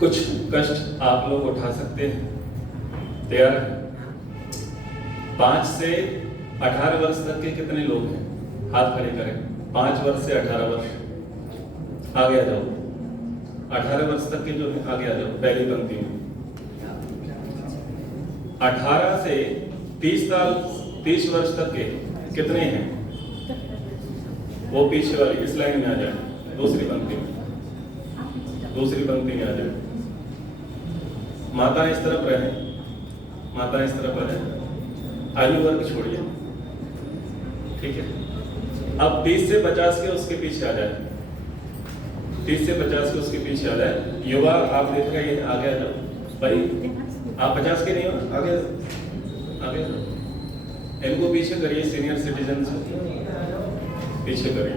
कुछ कष्ट आप लोग उठा सकते हैं। तैयार है? 5 से 18 वर्ष तक के कितने लोग हैं? हाथ खड़े करें। 5 वर्ष से 18 वर्ष, आगे आ जाओ। 18 वर्ष तक के जो है आगे आ जाओ, पहली पंक्ति में। 18 से 30 वर्ष तक के कितने हैं? वो पीछे वाली इस लाइन में आ जाए, दूसरी पंक्ति में, दूसरी पंक्ति में आ जाए। माता इस तरफ रहे, माता इस तरफ आ जाए, आयु वर्ग छोड़िए, ठीक है। अब 30 से 50 के उसके पीछे आ जाए, 30 से 50 के उसके पीछे आ जाए। युवा आप देख रहे हैं, आगे आ जाओ भाई, आप 50 के नहीं हो, आगे आगे इनको पीछे करिए, सीनियर सिटीजन से पीछे करिए।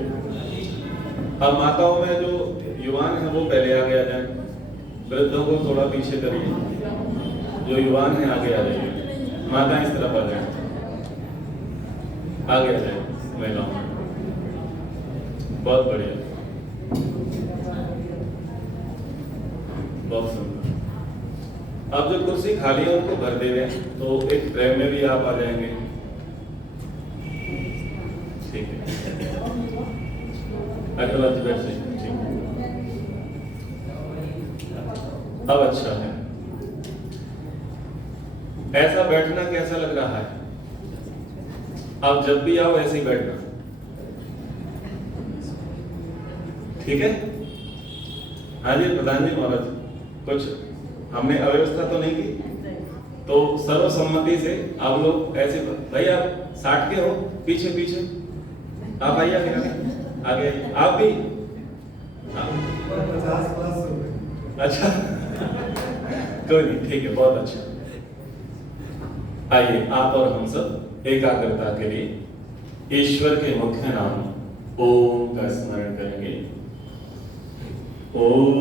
अब माताओं में जो युवान है वो पहले आगे आ जाए, वृद्धों को थोड़ा पीछे करिए, जो युवान है आगे आ जाइए, माता इस तरफ आ जाए, आगे आ जाए महिलाओं में। बहुत बढ़िया, बहुत सुंदर। अब जो कुर्सी खाली है उनको भर दे रहे हैं, तो एक फ्रेम में भी आप आ जाएंगे, ठीक है। अगला बैठ से ठीक। अब अच्छा है, ऐसा बैठना कैसा लग रहा है? अब जब भी आओ ऐसे ही बैठना, ठीक है। हाँ जी प्रधान जी महाराज, कुछ हमने अव्यवस्था तो नहीं की, तो सर्वसम्मति से आप लोग ऐसे, भाई आप 60 के हो, पीछे पीछे आप आइए, आगे आप भी, हाँ 50+ अच्छा कोई नहीं, ठीक है, बहुत अच्छा। आइए आप और हम सब एकाग्रता के लिए ईश्वर के मुख्य नाम ओम का स्मरण करेंगे। ओम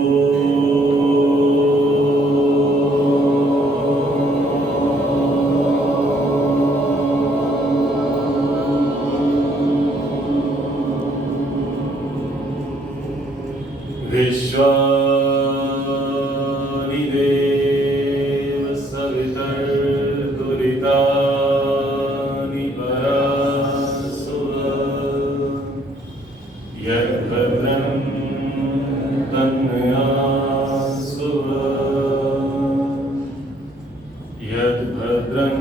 विश्वानिदेव सवितर्दुरितानि परासुव यद्भद्रं तन्यासुव यद्भद्रं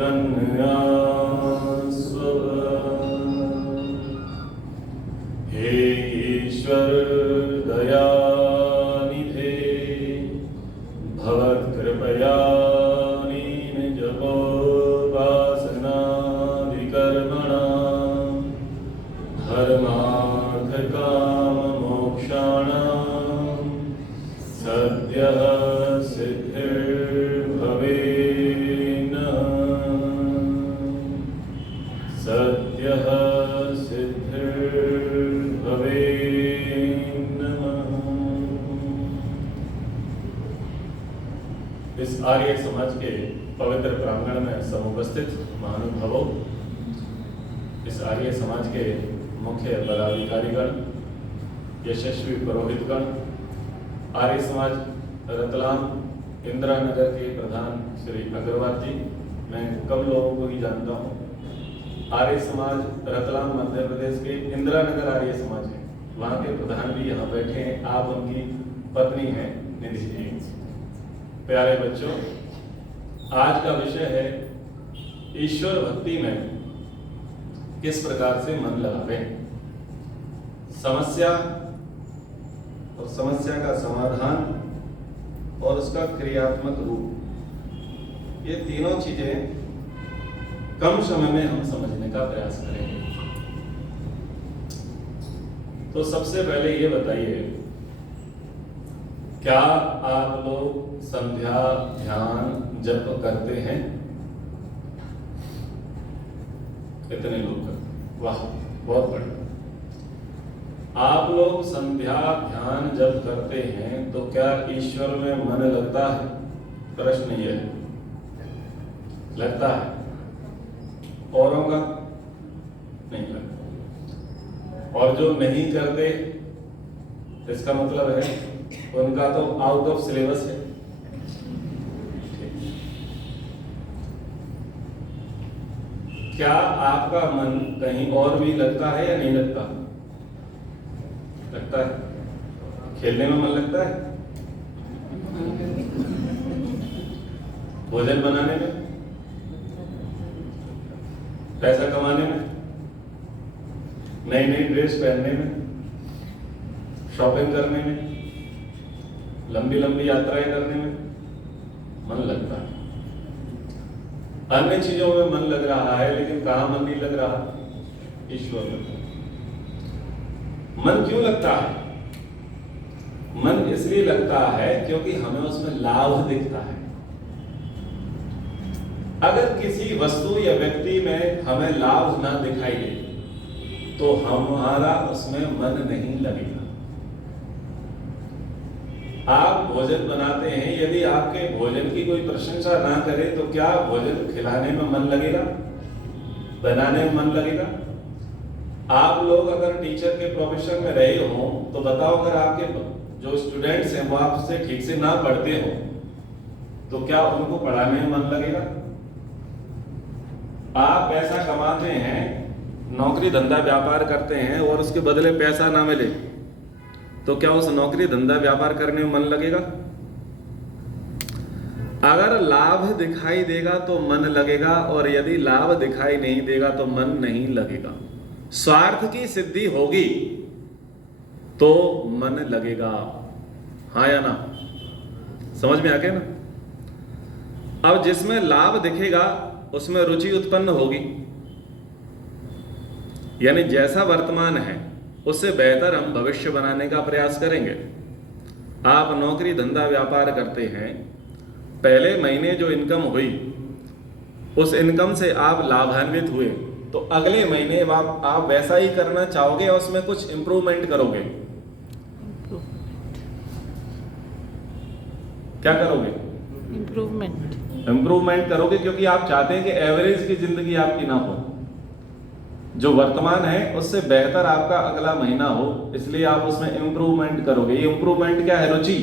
तन्यासुव। हे ईश्वर दयानिधे भवत्कृपयानि निजोपासनादिकर्मणा धर्मार्थकाममोक्षाणां सद्यः सिद्धिर्भवेन्नः, सद्यः सिद्धिर्भवेन्नः। इस आर्य समाज के पवित्र प्रांगण में समुपस्थित महानुभावों, इस आर्य समाज के मुख्य पदाधिकारीगण, यशस्वी पुरोहितगण, आर्य समाज रतलाम इंदिरा नगर के प्रधान श्री अग्रवाल जी, मैं कम लोगों को ही जानता हूँ। आर्य समाज रतलाम मध्य प्रदेश के इंदिरा नगर आर्य समाज है, वहाँ के प्रधान भी यहाँ बैठे हैं, आप उनकी पत्नी हैं निधि जी। प्यारे बच्चों, आज का विषय है ईश्वर भक्ति में किस प्रकार से मन लगावें। समस्या और समस्या का समाधान और उसका क्रियात्मक रूप, ये तीनों चीजें कम समय में हम समझने का प्रयास करेंगे। तो सबसे पहले ये बताइए, क्या आप लोग संध्या ध्यान जप करते हैं? कितने लोग करते? वाह, बहुत बढ़िया। आप लोग संध्या ध्यान जप करते हैं तो क्या ईश्वर में मन लगता है? प्रश्न ये है, लगता है? औरों का नहीं लगता। और जो नहीं करते, इसका मतलब है उनका तो आउट ऑफ सिलेबस है। क्या आपका मन कहीं और भी लगता है या नहीं लगता? लगता है। खेलने में मन लगता है, भोजन बनाने में, पैसा कमाने में, नई नई ड्रेस पहनने में, शॉपिंग करने में, लंबी लंबी यात्राएं करने में मन लगता है। अन्य चीजों में मन लग रहा है, लेकिन कहां मन नहीं लग रहा? ईश्वर में। मन क्यों लगता है? मन इसलिए लगता है क्योंकि हमें उसमें लाभ दिखता है। अगर किसी वस्तु या व्यक्ति में हमें लाभ ना दिखाई दे तो हमारा उसमें मन नहीं लगेगा। आप भोजन बनाते हैं, यदि आपके भोजन की कोई प्रशंसा ना करे तो क्या भोजन खिलाने में मन लगेगा? बनाने में मन लगेगा? आप लोग अगर टीचर के प्रोफेशन में रहे हो तो बताओ, अगर आपके जो स्टूडेंट्स हैं वो आपसे ठीक से ना पढ़ते हो तो क्या उनको पढ़ाने में मन लगेगा? आप पैसा कमाते हैं, नौकरी धंधा व्यापार करते हैं और उसके बदले पैसा ना मिले तो क्या उस नौकरी धंधा व्यापार करने में मन लगेगा? अगर लाभ दिखाई देगा तो मन लगेगा, और यदि लाभ दिखाई नहीं देगा तो मन नहीं लगेगा। स्वार्थ की सिद्धि होगी तो मन लगेगा। हाँ या ना? समझ में आ गया ना? अब जिसमें लाभ दिखेगा उसमें रुचि उत्पन्न होगी, यानी जैसा वर्तमान है उससे बेहतर हम भविष्य बनाने का प्रयास करेंगे। आप नौकरी धंधा व्यापार करते हैं, पहले महीने जो इनकम हुई उस इनकम से आप लाभान्वित हुए तो अगले महीने आप वैसा ही करना चाहोगे और उसमें कुछ इंप्रूवमेंट करोगे। क्या करोगे? इंप्रूवमेंट करोगे, क्योंकि आप चाहते हैं कि एवरेज की जिंदगी आपकी ना हो, जो वर्तमान है उससे बेहतर आपका अगला महीना हो, इसलिए आप उसमें इंप्रूवमेंट करोगे। ये इंप्रूवमेंट क्या है? रुचि।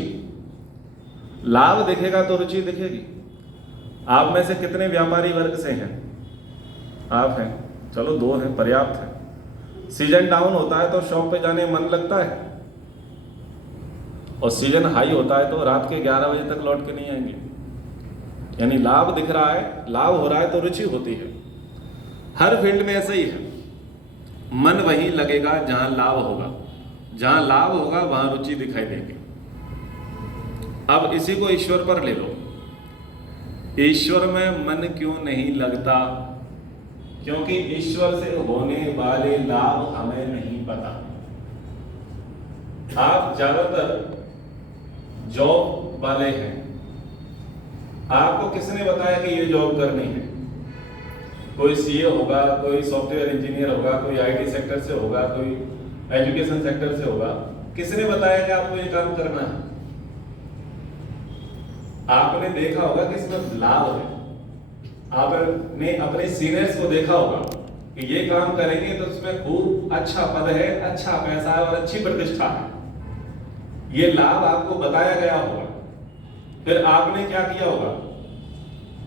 लाभ दिखेगा तो रुचि दिखेगी। आप में से कितने व्यापारी वर्ग से हैं? आप हैं, चलो 2 हैं, पर्याप्त है। सीजन डाउन होता है तो शॉप पे जाने में मन लगता है, और सीजन हाई होता है तो रात के 11 बजे तक लौट के नहीं आएंगे। यानी लाभ दिख रहा है, लाभ हो रहा है तो रुचि होती है। हर फील्ड में ऐसा ही है, मन वहीं लगेगा जहां लाभ होगा, जहां लाभ होगा वहां रुचि दिखाई देगी। अब इसी को ईश्वर पर ले लो। ईश्वर में मन क्यों नहीं लगता? क्योंकि ईश्वर से होने वाले लाभ हमें नहीं पता। आप ज्यादातर जॉब वाले हैं, आपको किसने बताया कि ये जॉब करनी है? कोई सीए होगा, कोई सॉफ्टवेयर इंजीनियर होगा, कोई आईटी सेक्टर से होगा, कोई एजुकेशन सेक्टर से होगा। किसने बताया कि आपको ये काम करना है? आपने देखा होगा कि इसमें लाभ है। आपने अपने सीनियर्स को देखा होगा कि ये काम करेंगे तो उसमें खूब अच्छा पद है, अच्छा पैसा है और अच्छी प्रतिष्ठा है। ये लाभ आपको बताया गया होगा। फिर आपने क्या किया होगा?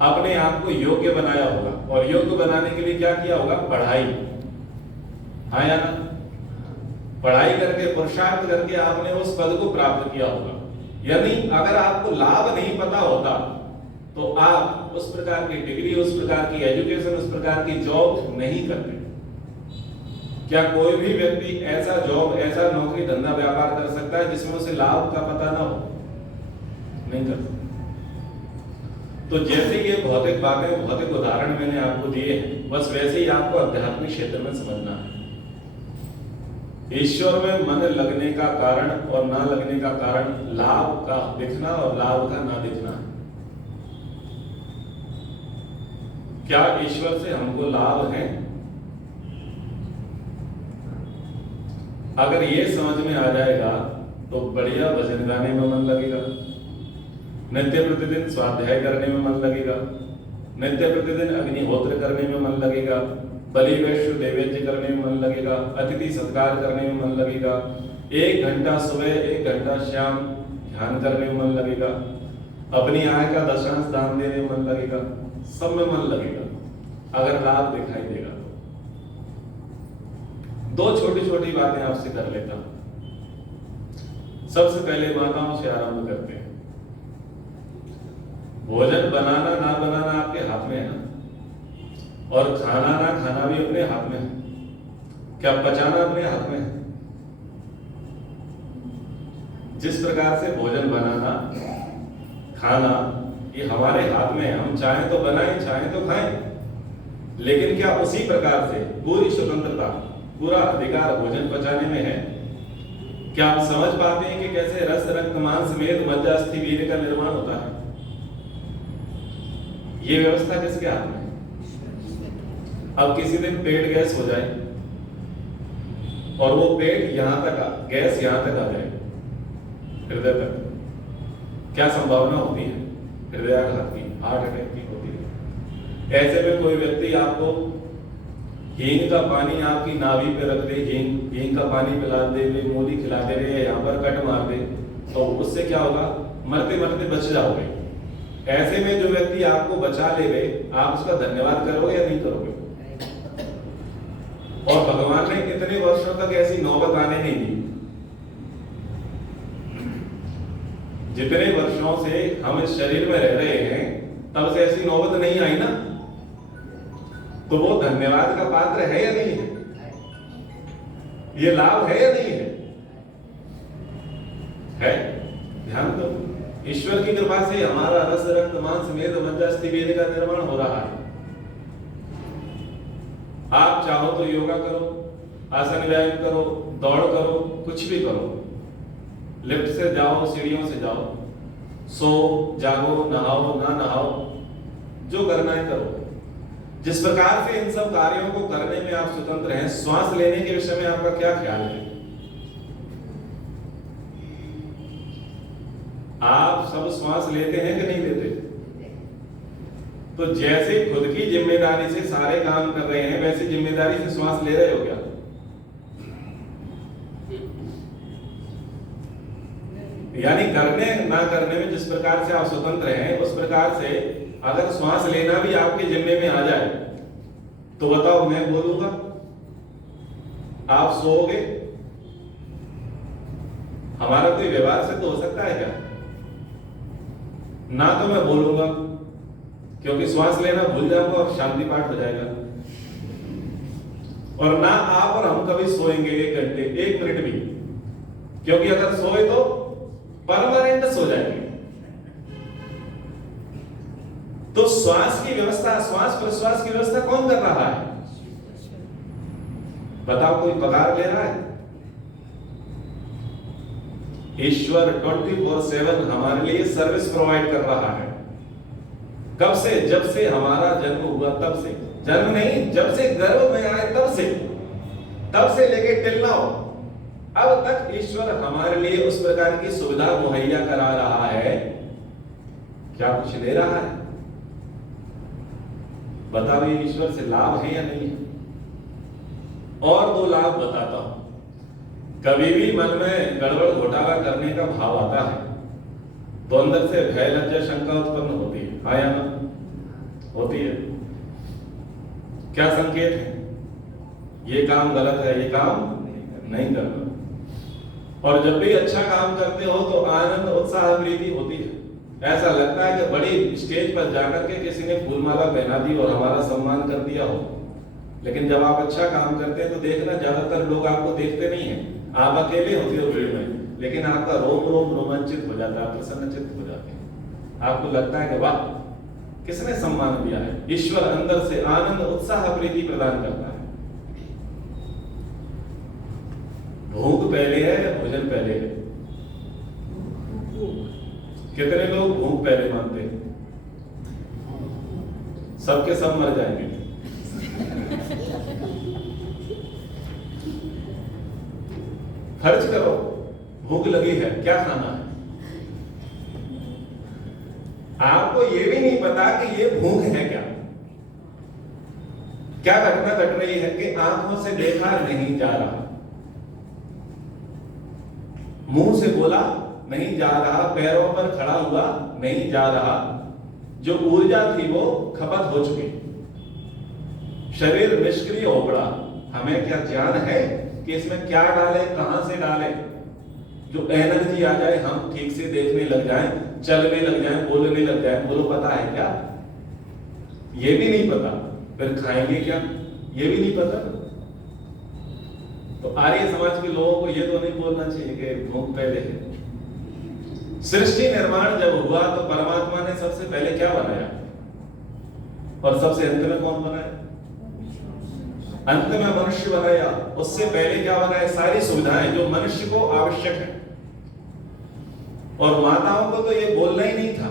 अपने आप को योग्य बनाया होगा, और योग्य बनाने के लिए क्या किया होगा? पढ़ाई। हाँ या ना? पढ़ाई करके, पुरुषार्थ करके आपने उस पद को प्राप्त किया होगा। यानी अगर आपको लाभ नहीं पता होता तो आप उस प्रकार की डिग्री, उस प्रकार की एजुकेशन, उस प्रकार की जॉब नहीं करते। क्या कोई भी व्यक्ति ऐसा जॉब, ऐसा नौकरी धंधा व्यापार कर सकता है जिसमें उसे लाभ का पता ना हो? नहीं कर सकता। तो जैसे ये भौतिक बातें, भौतिक उदाहरण मैंने आपको दिए हैं, बस वैसे ही आपको आध्यात्मिक क्षेत्र में समझना है। ईश्वर में मन लगने का कारण और ना लगने का कारण लाभ का दिखना और लाभ का ना दिखना है। क्या ईश्वर से हमको लाभ है? अगर ये समझ में आ जाएगा तो बढ़िया भजन गाने में मन लगेगा, नित्य प्रतिदिन स्वाध्याय करने में मन लगेगा, नित्य प्रतिदिन अग्निहोत्र करने में मन लगेगा, बलि वैश्य नैवेद्य करने में मन लगेगा, अतिथि सत्कार करने में मन लगेगा, 1 घंटा सुबह 1 घंटा शाम ध्यान करने में मन लगेगा, अपनी आय का दशांश दान देने में मन लगेगा, सब में मन लगेगा अगर लाभ दिखाई देगा तो। दो छोटी छोटी बातें आपसे कर लेता हूं। सबसे पहले माताओं से आरंभ करते हैं। भोजन बनाना ना बनाना आपके हाथ में है ना, और खाना ना खाना भी अपने हाथ में है। क्या पचाना अपने हाथ में है? जिस प्रकार से भोजन बनाना खाना ये हमारे हाथ में है, हम चाहें तो बनाएं चाहें तो खाएं, लेकिन क्या उसी प्रकार से पूरी स्वतंत्रता पूरा अधिकार भोजन पचाने में है? क्या आप समझ पाते हैं कि कैसे रस रक्त मांस मेद मज्जा अस्थि वीर्य का निर्माण होता है? ये व्यवस्था किसके हाथ में है? अब किसी दिन पेट गैस हो जाए और वो पेट यहां तक गैस यहां तक आ जाए, हृदय तक, क्या संभावना होती है? हृदयाघात की, हार्ट अटैक की होती है। ऐसे में कोई व्यक्ति आपको हींग का पानी आपकी नाभि पे रख दे, हींग का पानी पिला दे, मूली खिला दे, यहाँ पर कट मार दे, तो उससे क्या होगा? मरते मरते बच जाओगे। ऐसे में जो व्यक्ति आपको बचा ले, आप उसका धन्यवाद करोगे या नहीं करोगे? और भगवान ने इतने वर्षों तक ऐसी नौबत आने नहीं दी। जितने वर्षों से हम इस शरीर में रह रहे हैं तब से ऐसी नौबत नहीं आई ना, तो वो धन्यवाद का पात्र है या नहीं है? ये लाभ है या नहीं है? है? ध्यान दो, ईश्वर की कृपा से हमारा रस रक्त मांस मेद मज्जा अस्थि वीर्य का निर्माण हो रहा है। आप चाहो तो योगा करो, आसन व्यायाम करो, दौड़ करो, कुछ भी करो, लिफ्ट से जाओ, सीढ़ियों से जाओ, सो जागो, नहाओ ना नहाओ, जो करना है करो। जिस प्रकार से इन सब कार्यों को करने में आप स्वतंत्र हैं, श्वास लेने के विषय में आपका क्या ख्याल है? आप सब श्वास लेते हैं कि नहीं लेते? तो जैसे खुद की जिम्मेदारी से सारे काम कर रहे हैं, वैसी जिम्मेदारी से श्वास ले रहे हो क्या? यानी करने ना करने में जिस प्रकार से आप स्वतंत्र हैं, उस प्रकार से अगर श्वास लेना भी आपके जिम्मे में आ जाए तो बताओ, मैं बोलूंगा, आप सोओगे? हमारा कोई व्यवहार सिद्ध हो सकता है क्या? ना तो मैं बोलूंगा क्योंकि श्वास लेना भूल जाऊंगा और शांति पाठ हो जाएगा, और ना आप और हम कभी सोएंगे 1 घंटे 1 मिनट भी, क्योंकि अगर सोए तो परमानेंट सो जाएंगे। तो श्वास की व्यवस्था, श्वास प्रश्वास की व्यवस्था कौन कर रहा है? बताओ, कोई पगार ले रहा है? ईश्वर 24/7 हमारे लिए सर्विस प्रोवाइड कर रहा है। कब से? जब से हमारा जन्म हुआ तब से, जन्म नहीं, जब से गर्भ में आए तब से लेके टिल नाउ अब तक ईश्वर हमारे लिए उस प्रकार की सुविधा मुहैया करा रहा है। क्या कुछ ले रहा है? बताओ, ये ईश्वर से लाभ है या नहीं है? और 2 लाभ बताता हूं। कभी भी मन में गड़बड़ घोटाला करने का भाव आता है तो अंदर से भय लज्जा शंका उत्पन्न होती है, हाँ या ना? होती है। क्या संकेत है? ये काम गलत है, ये काम नहीं करना। और जब भी अच्छा काम करते हो तो आनंद उत्साह प्रीति होती है। ऐसा लगता है कि बड़ी स्टेज पर जाकर के किसी ने फूलमाला पहना दी और हमारा सम्मान कर दिया हो। लेकिन जब आप अच्छा काम करते हैं तो देखना, ज्यादातर लोग आपको देखते नहीं है, आप अकेले होते हो भीड़ में, लेकिन आपका रोम रोम रोमांचित हो जाता है, प्रसन्नचित्त हो जाते हैं। आपको लगता है कि वाह, किसने सम्मान दिया है? ईश्वर अंदर से आनंद उत्साह प्रीति प्रदान करता है। भूख पहले है या भोजन पहले है? कितने लोग भूख पहले मानते हैं? सबके सब मर जाएंगे। खर्च करो, भूख लगी है, क्या खाना है? आपको ये भी नहीं पता कि ये भूख है क्या। क्या घटना घट रही है कि आंखों से देखा नहीं जा रहा, मुंह से बोला नहीं जा रहा, पैरों पर खड़ा हुआ नहीं जा रहा, जो ऊर्जा थी वो खपत हो चुकी, शरीर निष्क्रिय हो पड़ा। हमें क्या ज्ञान है कि इसमें क्या डालें, कहां से डालें, जो एनर्जी आ जाए, हम ठीक से देखने लग जाएं, चलने लग जाएं, बोलने लग जाएं, बोलो पता है क्या? ये भी नहीं पता, फिर खाएंगे क्या? ये भी नहीं पता। तो आर्य समाज के लोगों को ये तो नहीं बोलना चाहिए कि भूख पहले है। सृष्टि निर्माण जब हुआ तो परमात्मा ने सबसे पहले क्या बनाया और सबसे अंत में कौन बनाया? अंत में मनुष्य बनाया। उससे पहले क्या बनाया? सारी सुविधाएं जो मनुष्य को आवश्यक है। और माताओं को तो ये बोलना ही नहीं था।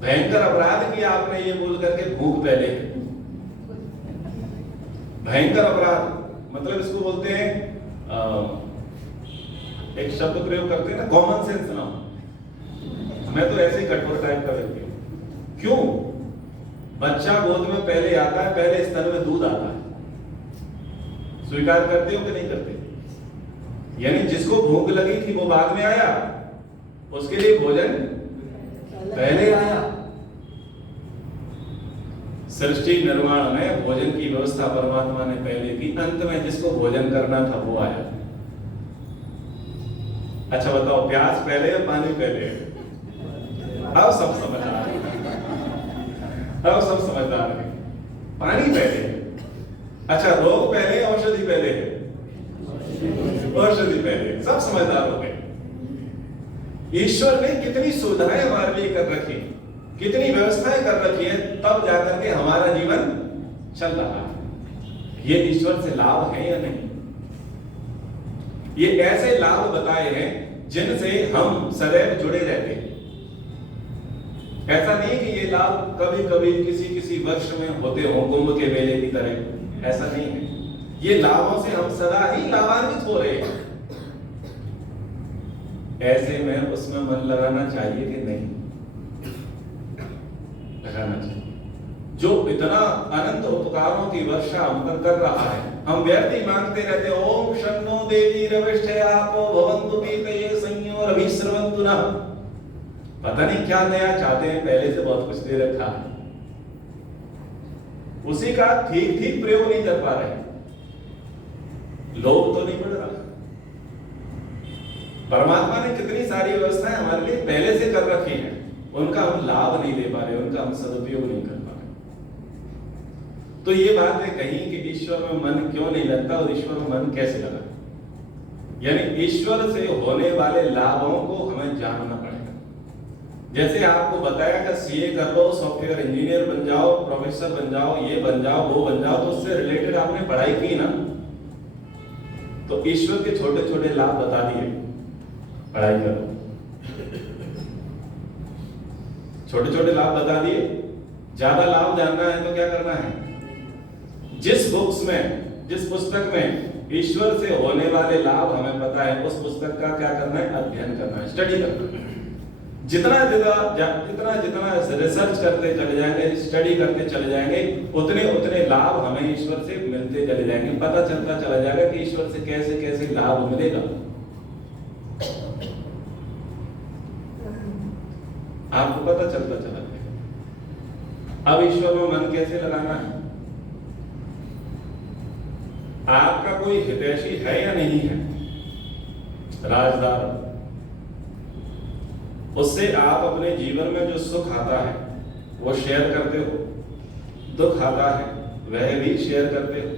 भयंकर अपराध किया आपने ये बोल करके भूख पहले है। भयंकर अपराध मतलब इसको बोलते हैं एक शब्द प्रयोग करते हैं ना, कॉमन सेंस ना। मैं तो ऐसे ही कठोर टाइप का व्यक्ति हूं। क्यों? बच्चा गोद में पहले आता है, पहले स्तर में दूध आता है। स्वीकार करते हो कि नहीं करते? यानी जिसको भूख लगी थी वो बाद में आया, उसके लिए भोजन पहले आया। सृष्टि निर्माण में भोजन की व्यवस्था परमात्मा ने पहले की, अंत में जिसको भोजन करना था वो आया। अच्छा बताओ, प्याज पहले या पानी पहले? अब सब समझदार है, अब सब समझदार है। पानी पहले है। अच्छा, रोग पहले, औषधि पहले है? औषधि पहले। सब समझदार हो गए। ईश्वर ने कितनी सुविधाएं हमारे लिए कर रखी, कितनी व्यवस्थाएं कर रखी है, तब जाकर के हमारा जीवन चल रहा है। ये ईश्वर से लाभ है या नहीं? ये ऐसे लाभ बताए हैं जिनसे हम सदैव जुड़े रहते हैं। ऐसा नहीं कि ये लाभ कभी कभी किसी किसी वर्ष में होते हो, कुंभ के मेले की तरह, ऐसा नहीं है। ये लाभों से हम सदा ही लाभान्वित हो रहे हैं। ऐसे में उसमें मन लगाना चाहिए कि नहीं लगाना चाहिए? जो इतना अनंत उपकारों की वर्षा हम पर कर रहा है, हम व्यर्थ ही मांगते रहते। ओम शन्नो देवी रविष्ठयापो भवन्तु पीतये संयोर अभिश्रवन्तु नः। पता नहीं क्या नया चाहते हैं, पहले से बहुत कुछ दे रखा है, उसी का ठीक ठीक प्रयोग नहीं कर पा रहे। लोभ तो नहीं बढ़ रहा। परमात्मा ने कितनी सारी व्यवस्थाएं हमारे लिए पहले से कर रखी हैं, उनका हम लाभ नहीं ले पा रहे, उनका हम सदुपयोग नहीं कर पा रहे। तो ये बात है कहीं कि ईश्वर में मन क्यों नहीं लगता और ईश्वर में मन कैसे लगा। यानी ईश्वर से होने वाले लाभों को हमें जानना पड़ेगा। जैसे आपको बताया कि सीए कर लो, सॉफ्टवेयर इंजीनियर बन जाओ, प्रोफेसर बन जाओ, ये बन जाओ, वो बन जाओ, तो उससे रिलेटेड आपने पढ़ाई की ना, तो ईश्वर के छोटे छोटे लाभ बता दिए। पढ़ाई करो, छोटे छोटे लाभ बता दिए। ज्यादा लाभ जानना है तो क्या करना है? जिस बुक्स में, जिस पुस्तक में ईश्वर से होने वाले लाभ हमें पता है, उस पुस्तक का क्या करना है? अध्ययन करना है, स्टडी करना है। जितना जितना रिसर्च करते चले जाएंगे, स्टडी करते चले जाएंगे, उतने उतने लाभ हमें ईश्वर से मिलते चले जाएंगे। पता चलता चला जाएगा कि ईश्वर से कैसे कैसे लाभ मिलेगा। आपको पता चलता चला जाएगा। अब ईश्वर में मन कैसे लगाना है? आपका कोई हितैषी है या नहीं है? राजदार, उससे आप अपने जीवन में जो सुख आता है वो शेयर करते हो, दुख आता है वह भी शेयर करते हो।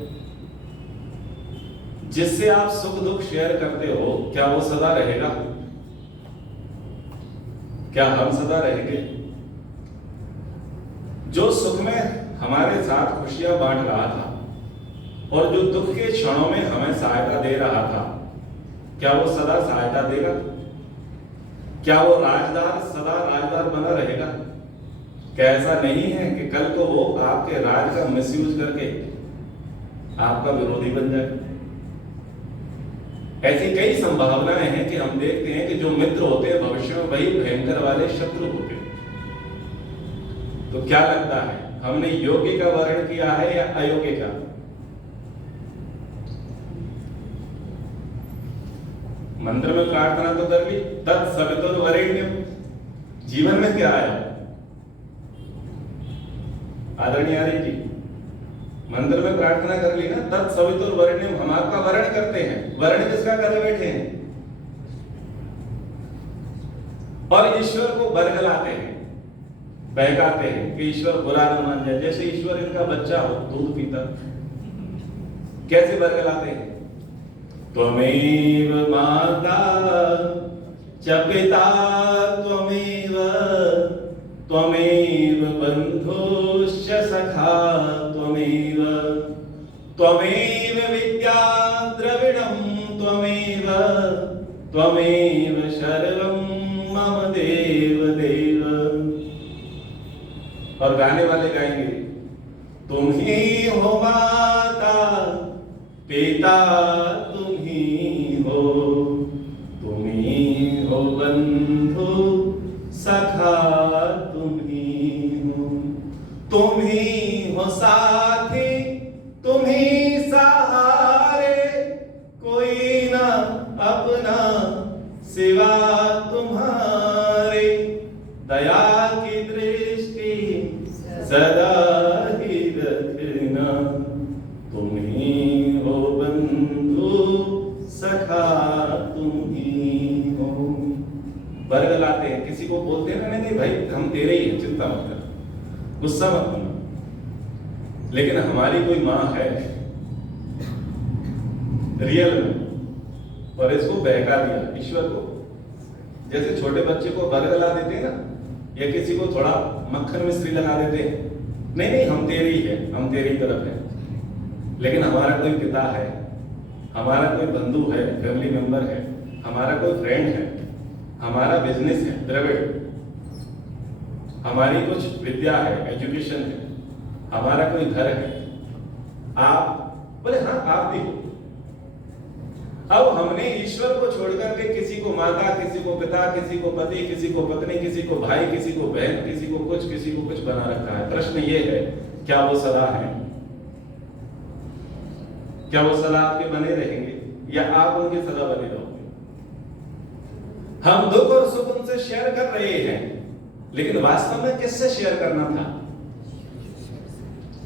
जिससे आप सुख दुख शेयर करते हो, क्या वो सदा रहेगा? क्या हम सदा रहेंगे? जो सुख में हमारे साथ खुशियां बांट रहा था और जो दुख के क्षणों में हमें सहायता दे रहा था, क्या वो सदा सहायता देगा? क्या वो राजदार सदा राजदार बना रहेगा? क्या ऐसा नहीं है कि कल को वो आपके राज का मिसयूज करके आपका विरोधी बन जाए? ऐसी कई संभावनाएं हैं कि हम देखते हैं कि जो मित्र होते हैं भविष्य में वही भयंकर वाले शत्रु होते हैं। तो क्या लगता है, हमने योग्य का वर्ण किया है या अयोग्य का? मंत्र में प्रार्थना तो कर ली, तत्सवितुर्वरेण्यम, जीवन में क्या आया? आदरणीय आर्य जी, मंत्र में प्रार्थना कर ली ना, तत्सवितुर्वरेण्यम, हम आपका वरण करते हैं। वरण किसका करे बैठे हैं? और ईश्वर को बरगलाते हैं, बहकाते हैं कि ईश्वर बुरा न मान जाए। जैसे ईश्वर इनका बच्चा हो, दूध पीता। कैसे बरगलाते हैं? त्वमेव माता च पिता त्वमेव, त्वमेव बन्धुश्च सखा त्वमेव, त्वमेव विद्या द्रविणं त्वमेव, त्वमेव सर्वं मम देव देव। और गाने वाले गाएंगे, तुम ही हो माता पिता, तुम ही हो बंधु सखा, तुम ही हो साथी, तुम ही सहारे, कोई ना अपना सिवा तुम्हारे, दया की दृष्टि सदा ही रखना, तुम ही हो बंधु सखा, तुम ही हो। बरगलाते हैं, किसी को बोलते हैं ना, नहीं भाई हम तेरे ही हैं, चिंता मत कर, गुस्सा मत होना। लेकिन हमारी कोई माँ है रियल में, और इसको बहका दिया ईश्वर को। जैसे छोटे बच्चे को बरगला देते हैं ना, या किसी को थोड़ा मक्खन मिश्री लगा देते हैं, नहीं हम तेरे ही है, हम तेरी तरफ है। लेकिन हमारा कोई पिता है, हमारा कोई बंधु है, फैमिली मेंबर है, हमारा कोई फ्रेंड है, हमारा बिजनेस है द्रविड़, हमारी कुछ विद्या है, एजुकेशन है, हमारा कोई घर है। आप बोले हाँ आप भी हो। अब हमने ईश्वर को छोड़कर के किसी को माता, किसी को पिता, किसी को पति, किसी को पत्नी, किसी को भाई, किसी को बहन, किसी को कुछ बना रखा है। प्रश्न ये है, क्या वो सदा है? क्या वो सदा आपके बने रहेंगे, या आप उनके सदा बने रहोगे? हम दुख और सुख उनसे शेयर कर रहे हैं, लेकिन वास्तव में किससे शेयर करना था?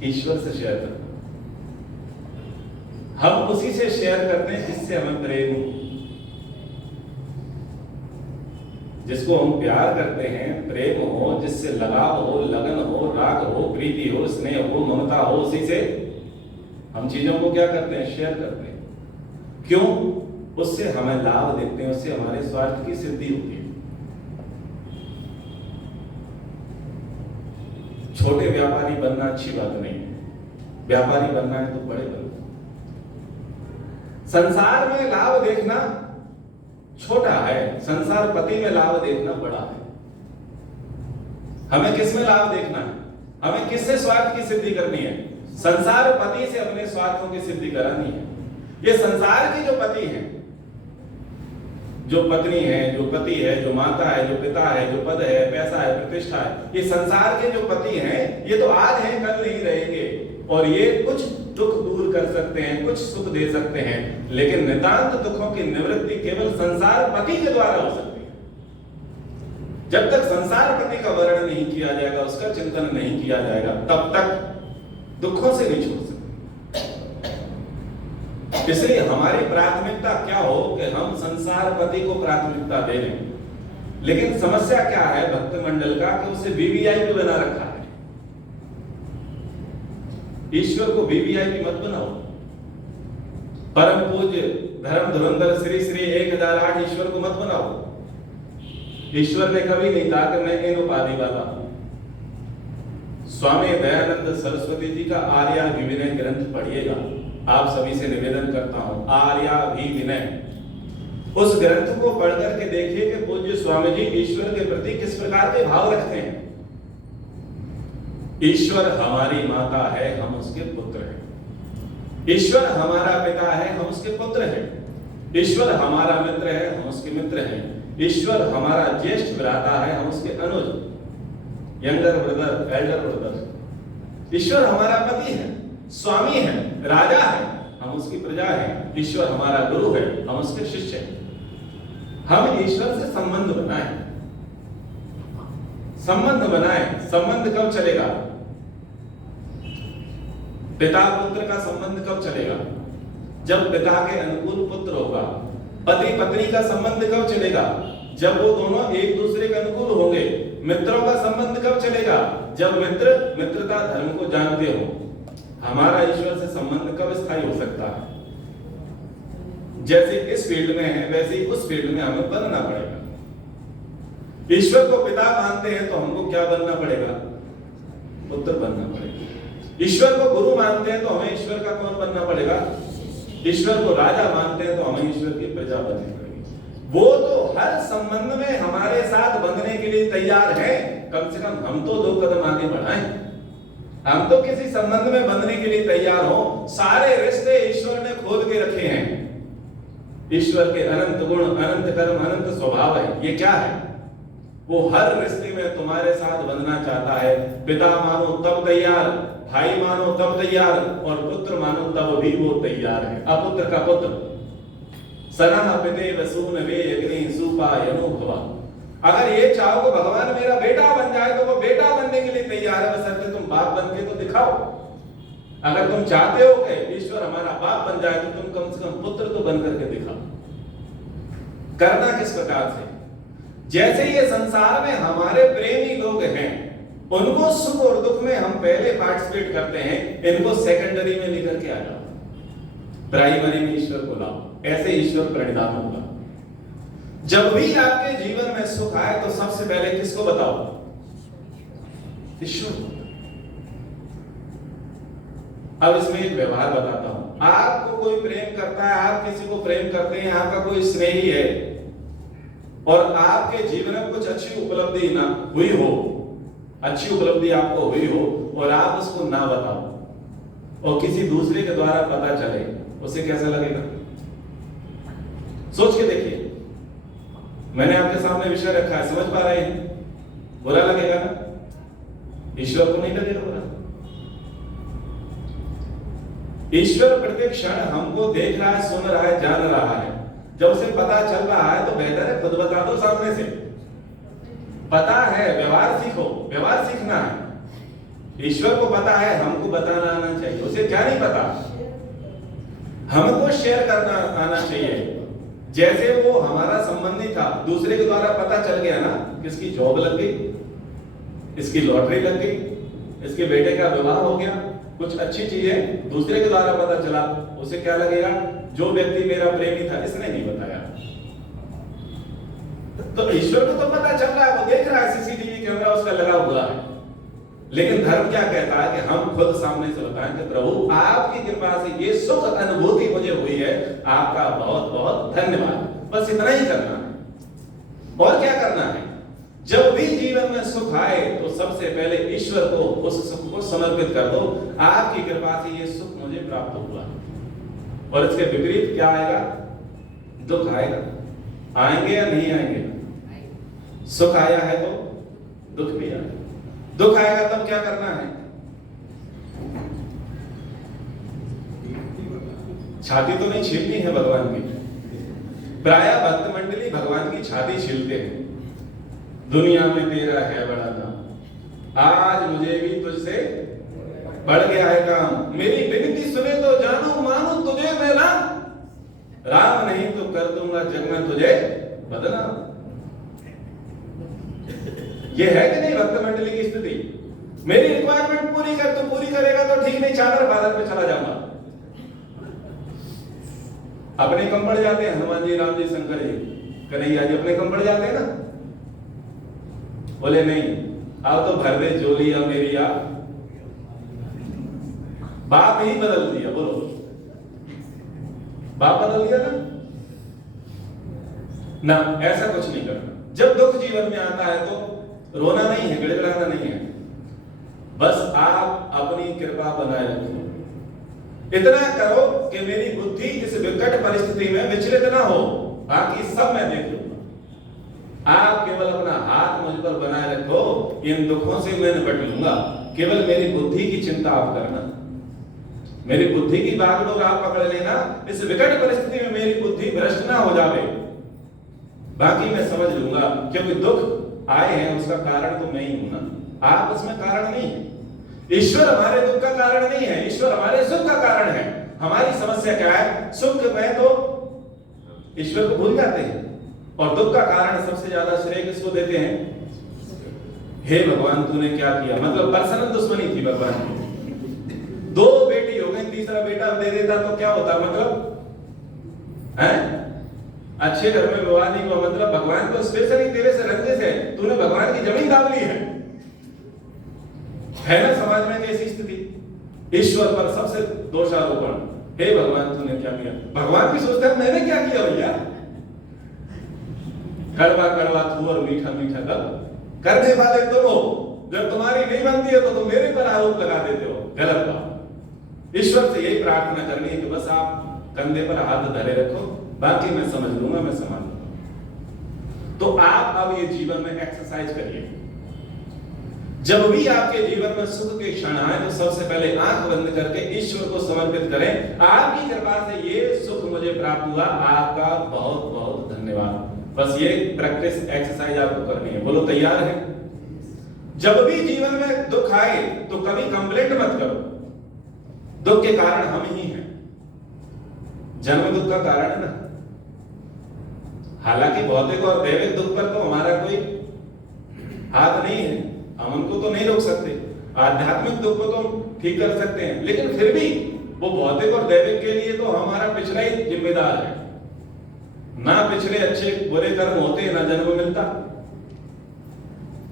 ईश्वर से शेयर करना। हम उसी से शेयर करते हैं जिससे हमें प्रेम हो, जिसको हम प्यार करते हैं, प्रेम हो, जिससे लगाव हो, लगन हो, राग हो, प्रीति हो, स्नेह हो, ममता हो, उसी से हम चीजों को क्या करते हैं? शेयर करते हैं। क्यों? उससे हमें लाभ देखते हैं, उससे हमारे स्वार्थ की सिद्धि होती है। छोटे व्यापारी बनना अच्छी बात नहीं है, व्यापारी बनना है तो बड़े बनना। संसार में लाभ देखना छोटा है, संसार पति में लाभ देखना बड़ा है। हमें किस में लाभ देखना है? हमें किससे स्वार्थ की सिद्धि करनी है? संसार पति से अपने स्वार्थों की सिद्धि करानी है। ये संसार के जो पति हैं, जो पत्नी है, जो पति है, जो माता है, जो पिता है, जो पद है, पैसा है, प्रतिष्ठा है, ये संसार के जो पति हैं, ये तो आज हैं कल नहीं रहेंगे, और ये कुछ दुख दूर कर सकते हैं, कुछ सुख दे सकते हैं, लेकिन नितांत दुखों की निवृत्ति केवल संसार पति के द्वारा हो सकती है। जब तक संसार पति का वर्णन नहीं किया जाएगा, उसका चिंतन नहीं किया जाएगा, तब तक दुखों से नहीं छूट सकते। इसलिए हमारी प्राथमिकता क्या हो कि हम संसार पति को प्राथमिकता दे लें। लेकिन समस्या क्या है भक्त मंडल का, कि उसे वीवीआईपी बना रखा है। ईश्वर को वीवीआईपी मत बनाओ। परम पूज्य धर्म धुरंधर श्री श्री 1008 ईश्वर को मत बनाओ। ईश्वर ने कभी नहीं कहा कि मैं इन उपाधि वाला हूं। स्वामी दयानंद सरस्वती जी का आर्याभिविनय ग्रंथ पढ़िएगा। आप सभी से निवेदन करता हूं, आर्याभिविनय, उस ग्रंथ को पढ़ करके देखिए कि पूज्य स्वामी जी ईश्वर के प्रति किस प्रकार के भाव रखते हैं। ईश्वर हमारी माता है, हम उसके पुत्र हैं। ईश्वर हमारा पिता है, हम उसके पुत्र हैं। ईश्वर हमारा मित्र है, हम उसके मित्र हैं। ईश्वर हमारा ज्येष्ठ भ्राता है, हम उसके अनुज, यंगर ब्रदर, एल्डर ब्रदर। ईश्वर हमारा पति है, स्वामी है, राजा है, हम उसकी प्रजा हैं। ईश्वर हमारा गुरु है, हम उसके शिष्य हैं। हम ईश्वर से संबंध बनाएं। संबंध बनाएं। संबंध कब चलेगा? पिता पुत्र का संबंध कब चलेगा? जब पिता के अनुकूल पुत्र होगा। पति पत्नी का संबंध कब चलेगा? जब वो दोनों एक दूसरे के अनुकूल होंगे। मित्रों का संबंध कब चलेगा? जब मित्र मित्रता धर्म को जानते हो। हमारा ईश्वर से संबंध कब स्थायी हो सकता है? जैसे इस फील्ड में है वैसे ही उस फील्ड में हमें बनना पड़ेगा। ईश्वर को पिता मानते हैं तो हमको क्या बनना पड़ेगा? पुत्र बनना पड़ेगा। ईश्वर को गुरु मानते हैं तो हमें ईश्वर का कौन बनना पड़ेगा? ईश्वर को राजा मानते हैं तो हमें ईश्वर की प्रजा बननी पड़ेगी। वो तो हर संबंध में हमारे साथ बंधने के लिए तैयार है। कम से कम हम तो 2 कदम आगे बढ़ाएं। हम तो किसी संबंध में बंधने के लिए तैयार हो। सारे रिश्ते ईश्वर ने खोल के रखे हैं। ईश्वर के अनंत गुण, अनंत कर्म, अनंत स्वभाव है। ये क्या है? वो हर रिश्ते में तुम्हारे साथ बंधना चाहता है। पिता मानो तब तैयार, भाई मानो तब तैयार, और पुत्र मानो तब भी वो तैयार है। अपुत्र का पुत्र। सनः पिते वसून वे अग्नि सुपायनो भवा। अगर ये चाहो कि भगवान मेरा बेटा बन जाए तो वो बेटा बनने के लिए तैयार है। बशर्ते तुम बाप बन के तो दिखाओ। अगर तुम चाहते हो कि ईश्वर हमारा बाप बन जाए तो तुम कम से कम पुत्र तो बन करके दिखाओ। करना किस प्रकार से? जैसे ये संसार में हमारे प्रेमी लोग हैं, उनको सुख और दुख में हम पहले पार्टिसिपेट करते हैं। इनको सेकेंडरी में लेकर के आ जाओ, प्राइमरी में ईश्वर को लाओ। ऐसे ईश्वर परिणाम होगा। जब भी आपके जीवन में सुख आए तो सबसे पहले किसको बताओ? ईश्वर। अब इसमें एक व्यवहार बताता हूं। आपको कोई प्रेम करता है, आप किसी को प्रेम करते हैं, आपका कोई स्नेही है और आपके जीवन में कुछ अच्छी उपलब्धि ना हुई हो, अच्छी उपलब्धि आपको हुई हो और आप उसको ना बताओ और किसी दूसरे के द्वारा पता चले, उसे कैसा लगेगा? सोच के देखिए। मैंने आपके सामने विषय रखा है, समझ पा रहे हैं? बुरा लगेगा ना? ईश्वर को नहीं लगेगा बुरा? ईश्वर प्रत्येक क्षण हमको देख रहा है, सुन रहा है, जान रहा है। जब उसे पता चल रहा है तो बेहतर है खुद बता दो सामने से। पता है, व्यवहार सीखो। व्यवहार सीखना है। ईश्वर को पता है, हमको बताना आना चाहिए। उसे क्या नहीं पता, हमको शेयर करना आना चाहिए। जैसे वो हमारा संबंधी था, दूसरे के द्वारा पता चल गया ना, किसकी जॉब लग गई, इसकी लॉटरी लग गई, इसके बेटे का विवाह हो गया, कुछ अच्छी चीज है, दूसरे के द्वारा पता चला, उसे क्या लगेगा? जो व्यक्ति मेरा प्रेमी था इसने नहीं बताया। तो ईश्वर को तो पता चल रहा है, वो देख रहा है, सीसीटीवी कैमरा उसका लगा हुआ है। लेकिन धर्म क्या कहता है कि हम खुद सामने से बताएं कि प्रभु आपकी कृपा से ये सुख अनुभूति मुझे हुई है, आपका बहुत बहुत धन्यवाद। बस इतना ही करना है। और क्या करना है? जब भी जीवन में सुख आए तो सबसे पहले ईश्वर को उस सुख को समर्पित कर दो। आपकी कृपा से ये सुख मुझे प्राप्त हुआ। और इसके विपरीत क्या आएगा? दुख आएगा। आएंगे या नहीं आएंगे? सुख आया है तो दुख भी आएगा। दुख आएगा तब क्या करना है? छाती तो नहीं छीलनी है भगवान की। प्रायः भक्त मंडली भगवान की छाती छीलते हैं। दुनिया में तेरा है बड़ा नाम, आज मुझे भी तुझसे बढ़ गया है काम। मेरी विनती सुने तो जानू मानू तुझे मैं राम, राम नहीं तो कर दूंगा जग में तुझे बदनाम। ये है कि नहीं भक्त मंडली की स्थिति? मेरी रिक्वायरमेंट पूरी कर, तो पूरी करेगा तो ठीक, नहीं चादर बादल पे चला जाऊंगा। अपने कम पड़ जाते हैं हनुमान जी, राम जी, शंकर जी, कन्हैया जी अपने कम पड़ जाते हैं ना। बोले नहीं, अब तो भर दे जोली अब मेरी आप। बाप ही बदल दिया। बोलो, बाप बदल दिया ना? ऐसा कुछ नहीं करना। जब दुख जीवन में आता है तो रोना नहीं है, गिड़गिड़ाना नहीं है। बस आप अपनी कृपा बनाए रखो। इतना करो कि मेरी बुद्धि इस विकट परिस्थिति में विचलित ना हो, बाकी सब मैं देख लूंगा। आप केवल अपना हाथ मुझ पर बनाए रखो, इन दुखों से मैं निपट लूंगा। केवल मेरी बुद्धि की चिंता आप करना, मेरी बुद्धि की बागडोर आप पकड़ लेना। इस विकट परिस्थिति में मेरी बुद्धि भ्रष्ट ना हो जावे। बाकी मैं समझ लूंगा, क्योंकि दुख आए हैं उसका कारण तो मैं ही हूं ना, आप उसमें कारण नहीं है। ईश्वर हमारे दुख का कारण नहीं है, ईश्वर हमारे सुख का कारण है। हमारी समस्या क्या है, सुख में तो ईश्वर को भूल जाते हैं और दुख का कारण सबसे ज्यादा श्रेय किसको देते हैं, हे भगवान तूने क्या किया। मतलब पर्सनल दुश्मनी थी भगवान की। दो बेटी हो गई, तीसरा बेटा दे देता तो क्या होता, मतलब है अच्छे घर में विवाह नहीं हुआ, मतलब भगवान को स्पेशली तेरे से रंजिश है, तूने भगवान की जमीन दाब ली है ना। समाज में कैसी स्थिति, ईश्वर पर सबसे दोषारोपण, हे भगवान तूने क्या किया। भगवान भी सोचता है मैंने क्या किया भैया, कड़वा कड़वा थू और मीठा मीठा कब, करने वाले तुम हो, जब तुम्हारी नहीं बनती है तो तुम मेरे पर आरोप लगा देते हो, गलत बात। ईश्वर से यही प्रार्थना करनी है कि बस आप कंधे पर हाथ धरे रखो, बाकी मैं समझ लूंगा, मैं संभाल लूंगा। तो आप अब ये जीवन में एक्सरसाइज करिए। जब भी आपके जीवन में सुख के क्षण आए तो सबसे पहले आंख बंद करके ईश्वर को समर्पित करें, आपकी कृपा से ये सुख मुझे प्राप्त हुआ, आपका बहुत बहुत धन्यवाद। बस ये प्रैक्टिस एक्सरसाइज आपको करनी है। बोलो तैयार है। जब भी जीवन में दुख आए तो कभी कंप्लेंट मत करो, दुख के कारण हम ही हैं, जन्म दुख का कारण है ना। हालांकि भौतिक और दैविक दुख पर तो हमारा कोई हाथ नहीं है, हम उनको तो नहीं रोक सकते। आध्यात्मिक दुख को तो ठीक कर सकते हैं, लेकिन फिर भी वो भौतिक और दैविक के लिए तो हमारा पिछला ही जिम्मेदार है ना। पिछले अच्छे बुरे कर्म होते ना जन्म मिलता।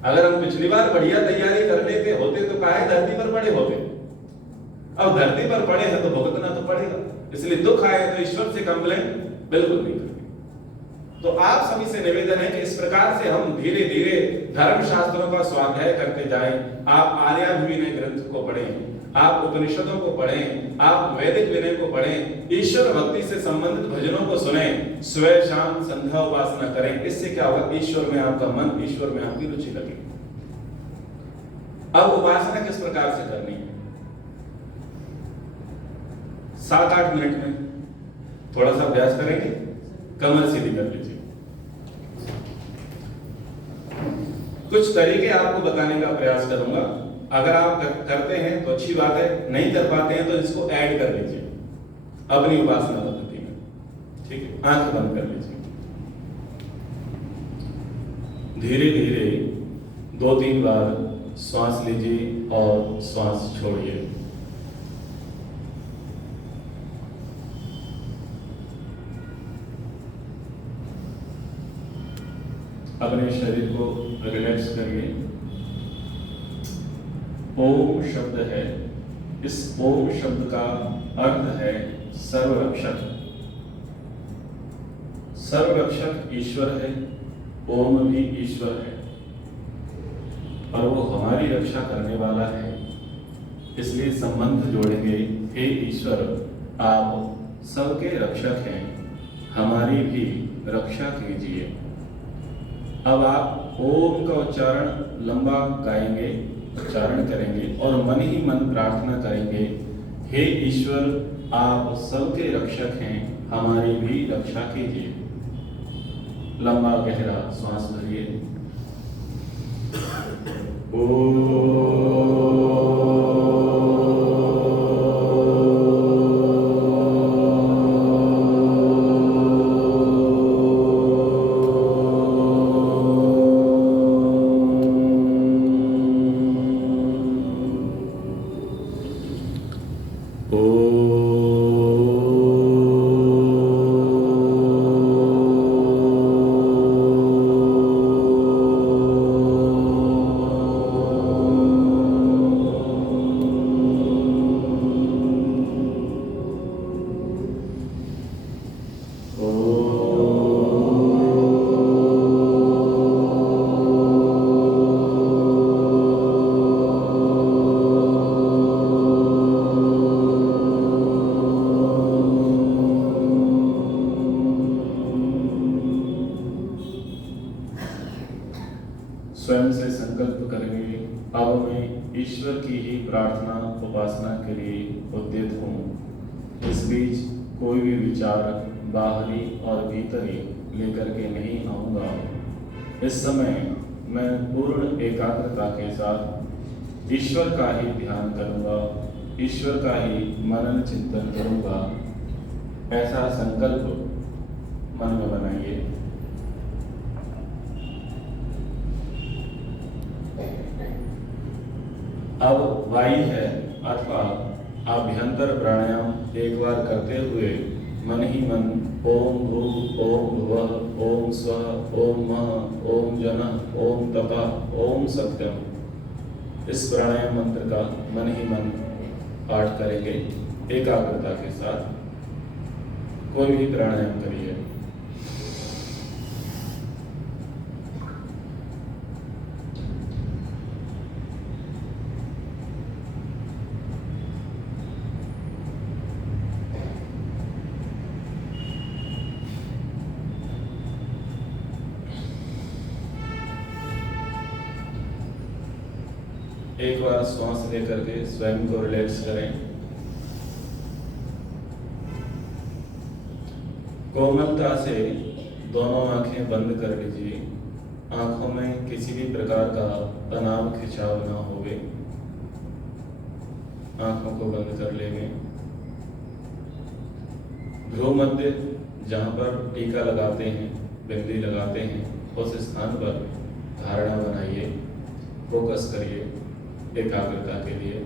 अगर हम पिछली बार बढ़िया तैयारी कर लेते होते तो काहे धरती पर पड़े होते। अब धरती पर पड़े हैं तो भुगतना तो पड़ेगा, इसलिए दुख आए तो ईश्वर से कंप्लेंट बिल्कुल नहीं करनी। तो आप सभी से निवेदन है कि इस प्रकार से हम धीरे धीरे धर्म शास्त्रों का स्वाध्याय करते जाएं। आप आर्याभिविनय ग्रंथ को पढ़ें, आप उपनिषदों को पढ़ें, आप वैदिक विनय को पढ़ें, ईश्वर भक्ति से संबंधित भजनों को सुनें, सुबह शाम संध्या उपासना करें। इससे क्या होगा, ईश्वर में आपका मन, ईश्वर में आपकी रुचि लगेगी। अब उपासना किस प्रकार से करनी है, 7-8 मिनट में थोड़ा सा अभ्यास करेंगे, कमर सीधी कर लीजिए। कुछ तरीके आपको बताने का प्रयास करूंगा, अगर आप करते हैं तो अच्छी बात है, नहीं कर पाते हैं तो इसको ऐड कर लीजिए अपनी उपासना पद्धति में। ठीक है, आंख बंद कर लीजिए। धीरे धीरे 2-3 बार श्वास लीजिए और श्वास छोड़िए। अपने शरीर को रिलैक्स करिए। ओम शब्द है, इस ओम शब्द का अर्थ है सर्वरक्षक। सर्वरक्षक ईश्वर है, ओम भी ईश्वर है और वो हमारी रक्षा करने वाला है। इसलिए संबंध जोड़ेंगे, हे ईश्वर आप सबके रक्षक हैं, हमारी भी रक्षा कीजिए। अब आप ओम का उच्चारण लंबा गाएंगे, उच्चारण करेंगे और मन ही मन प्रार्थना करेंगे, हे ईश्वर आप सबके रक्षक हैं, हमारी भी रक्षा कीजिए। लंबा गहरा श्वास भरिए। स्वयं से संकल्प करेंगे, अब मैं ईश्वर की ही प्रार्थना उपासना के लिए उद्यत हूँ। इस बीच कोई भी विचार बाहरी और भीतरी लेकर के नहीं आऊँगा। इस समय मैं पूर्ण एकाग्रता के साथ ईश्वर का ही ध्यान करूँगा, ईश्वर का ही मनन चिंतन करूँगा। ऐसा संकल्प मन में बनाइए। अब वायु है अथवा आभ्यंतर प्राणायाम एक बार करते हुए मन ही मन ओम भूः ओम भुवः ओम स्वः ओम महः ओम जनः ओम तपः ओम सत्यम, इस प्राणायाम मंत्र का मन ही मन पाठ करेंगे एकाग्रता के साथ। कोई भी प्राणायाम करिए। एक बार श्वास लेकर के स्वयं को रिलैक्स करें। कोमलता से दोनों आंखें बंद कर लीजिए। आंखों में किसी भी प्रकार का तनाव खिंचाव ना होवे। आंखों को बंद कर लेंगे। भ्रू मध्य जहाँ पर टीका लगाते हैं, बिंदी लगाते हैं, उस स्थान पर धारणा बनाइए, फोकस करिए एकाग्रता के लिए।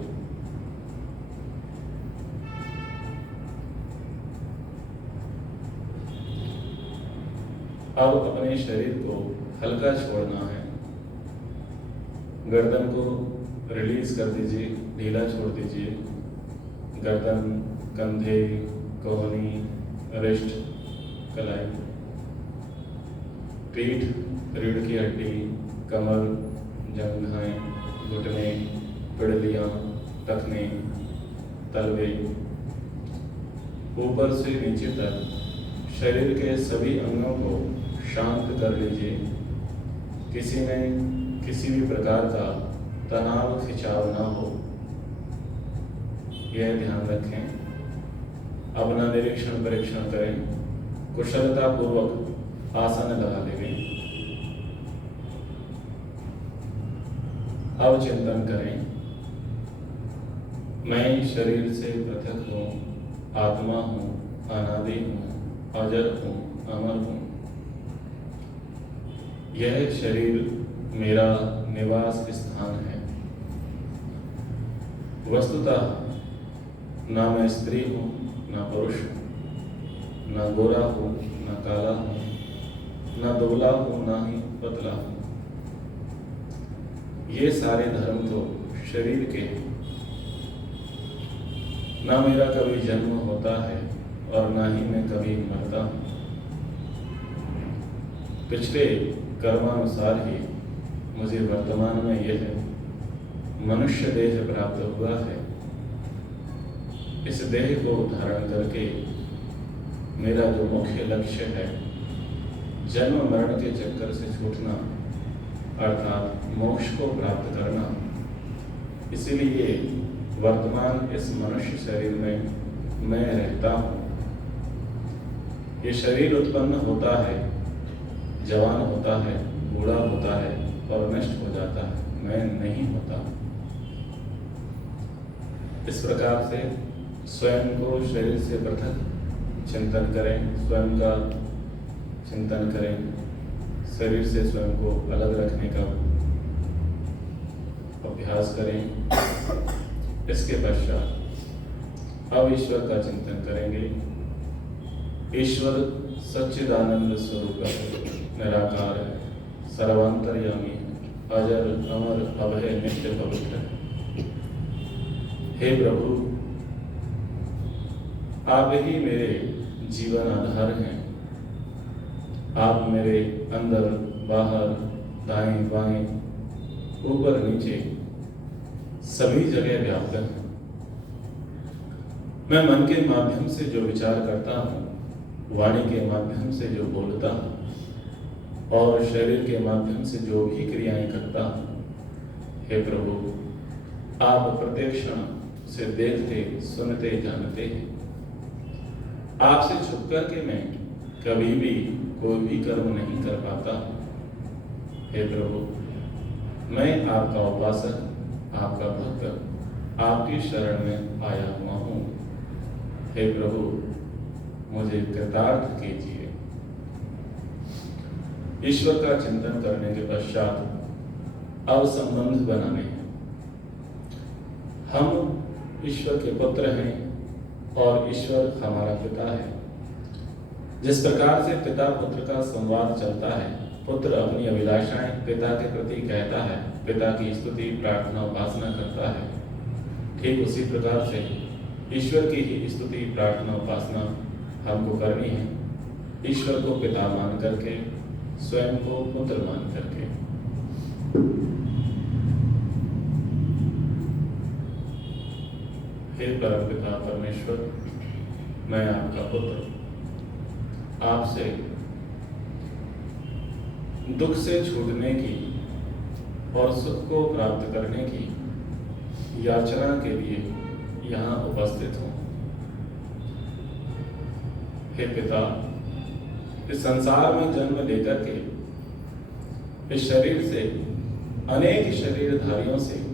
अब अपने शरीर को हल्का छोड़ना है। गर्दन को रिलीज कर दीजिए, ढीला छोड़ दीजिए। गर्दन, कंधे, कोहनी, रिस्ट, कलाई, पीठ, रीढ़ की हड्डी, कमर, जंघाएं, घुटने, पिड़लियां, टखने, तलवे, ऊपर से नीचे तक शरीर के सभी अंगों को शांत कर लीजिए। किसी में किसी भी प्रकार का तनाव खिंचाव ना हो, यह ध्यान रखें। अपना निरीक्षण परीक्षण करें। कुशलता पूर्वक आसन लगा लेंगे। अब चिंतन करें, मैं शरीर से पृथक हूँ, आत्मा हूँ, अनादि हूँ, अजर हूँ, अमर हूँ। यह शरीर मेरा निवास स्थान है। वस्तुतः ना मैं स्त्री हूँ, ना पुरुष हूँ, ना गोरा हूँ, ना काला हूँ, ना दुबला हूँ, ना ही पतला हूँ। ये सारे धर्म तो शरीर के हैं। ना मेरा कभी जन्म होता है और ना ही मैं कभी मरता हूँ। पिछले कर्मानुसार ही मुझे वर्तमान में यह मनुष्य देह प्राप्त हुआ है। इस देह को धारण करके मेरा जो मुख्य लक्ष्य है, जन्म मरण के चक्कर से छूटना अर्थात मोक्ष को प्राप्त करना। इसीलिए वर्तमान इस मनुष्य शरीर में मैं रहता हूँ। ये शरीर उत्पन्न होता है, जवान होता है, बूढ़ा होता है और नष्ट हो जाता है, मैं नहीं होता। इस प्रकार से स्वयं को शरीर से पृथक चिंतन करें, स्वयं का चिंतन करें, शरीर से स्वयं को अलग रखने का अभ्यास करें। इसके पश्चात अब ईश्वर का चिंतन करेंगे। ईश्वर सच्चिदानंद स्वरूप है, निराकार है, सर्वांतर्यामी है, अजर, अमर, अभय, नित्य पवित्र है। हे प्रभु, आप ही मेरे जीवन आधार हैं। आप मेरे अंदर, बाहर, दाएं, बाएं, ऊपर, नीचे सभी जगह व्याप्त हैं। मैं मन के माध्यम से जो विचार करता हूँ, वाणी के माध्यम से जो बोलता हूँ और शरीर के माध्यम से जो भी क्रियाएं करता हूँ, हे प्रभु, आप प्रत्येक क्षण से देखते, सुनते, जानते हैं। आपसे छुप कर के मैं कभी भी कोई भी कर्म नहीं कर पाता। हे प्रभु, मैं आपका उपासक, आपका भक्त, आपकी शरण में आया हुआ हूँ। हे प्रभु, मुझे कृतार्थ कीजिए। ईश्वर का चिंतन करने के पश्चात अब संबंध बनाने हैं। हम ईश्वर के पुत्र हैं और ईश्वर हमारा पिता है। जिस प्रकार से पिता पुत्र का संवाद चलता है, पुत्र अपनी अभिलाषाएं पिता के प्रति कहता है, पिता की स्तुति प्रार्थना उपासना करता है, ठीक उसी प्रकार से ईश्वर की ही स्तुति प्रार्थना उपासना हमको करनी है। ईश्वर को पिता मान करके, स्वयं को पुत्र मान करके। हे परमपिता परमेश्वर, मैं आपका पुत्र आपसे दुख से छूटने की और सुख को प्राप्त करने की याचना के लिए यहाँ उपस्थित हूँ। हे पिता, इस संसार में जन्म लेकर के इस शरीर से अनेक शरीरधारियों से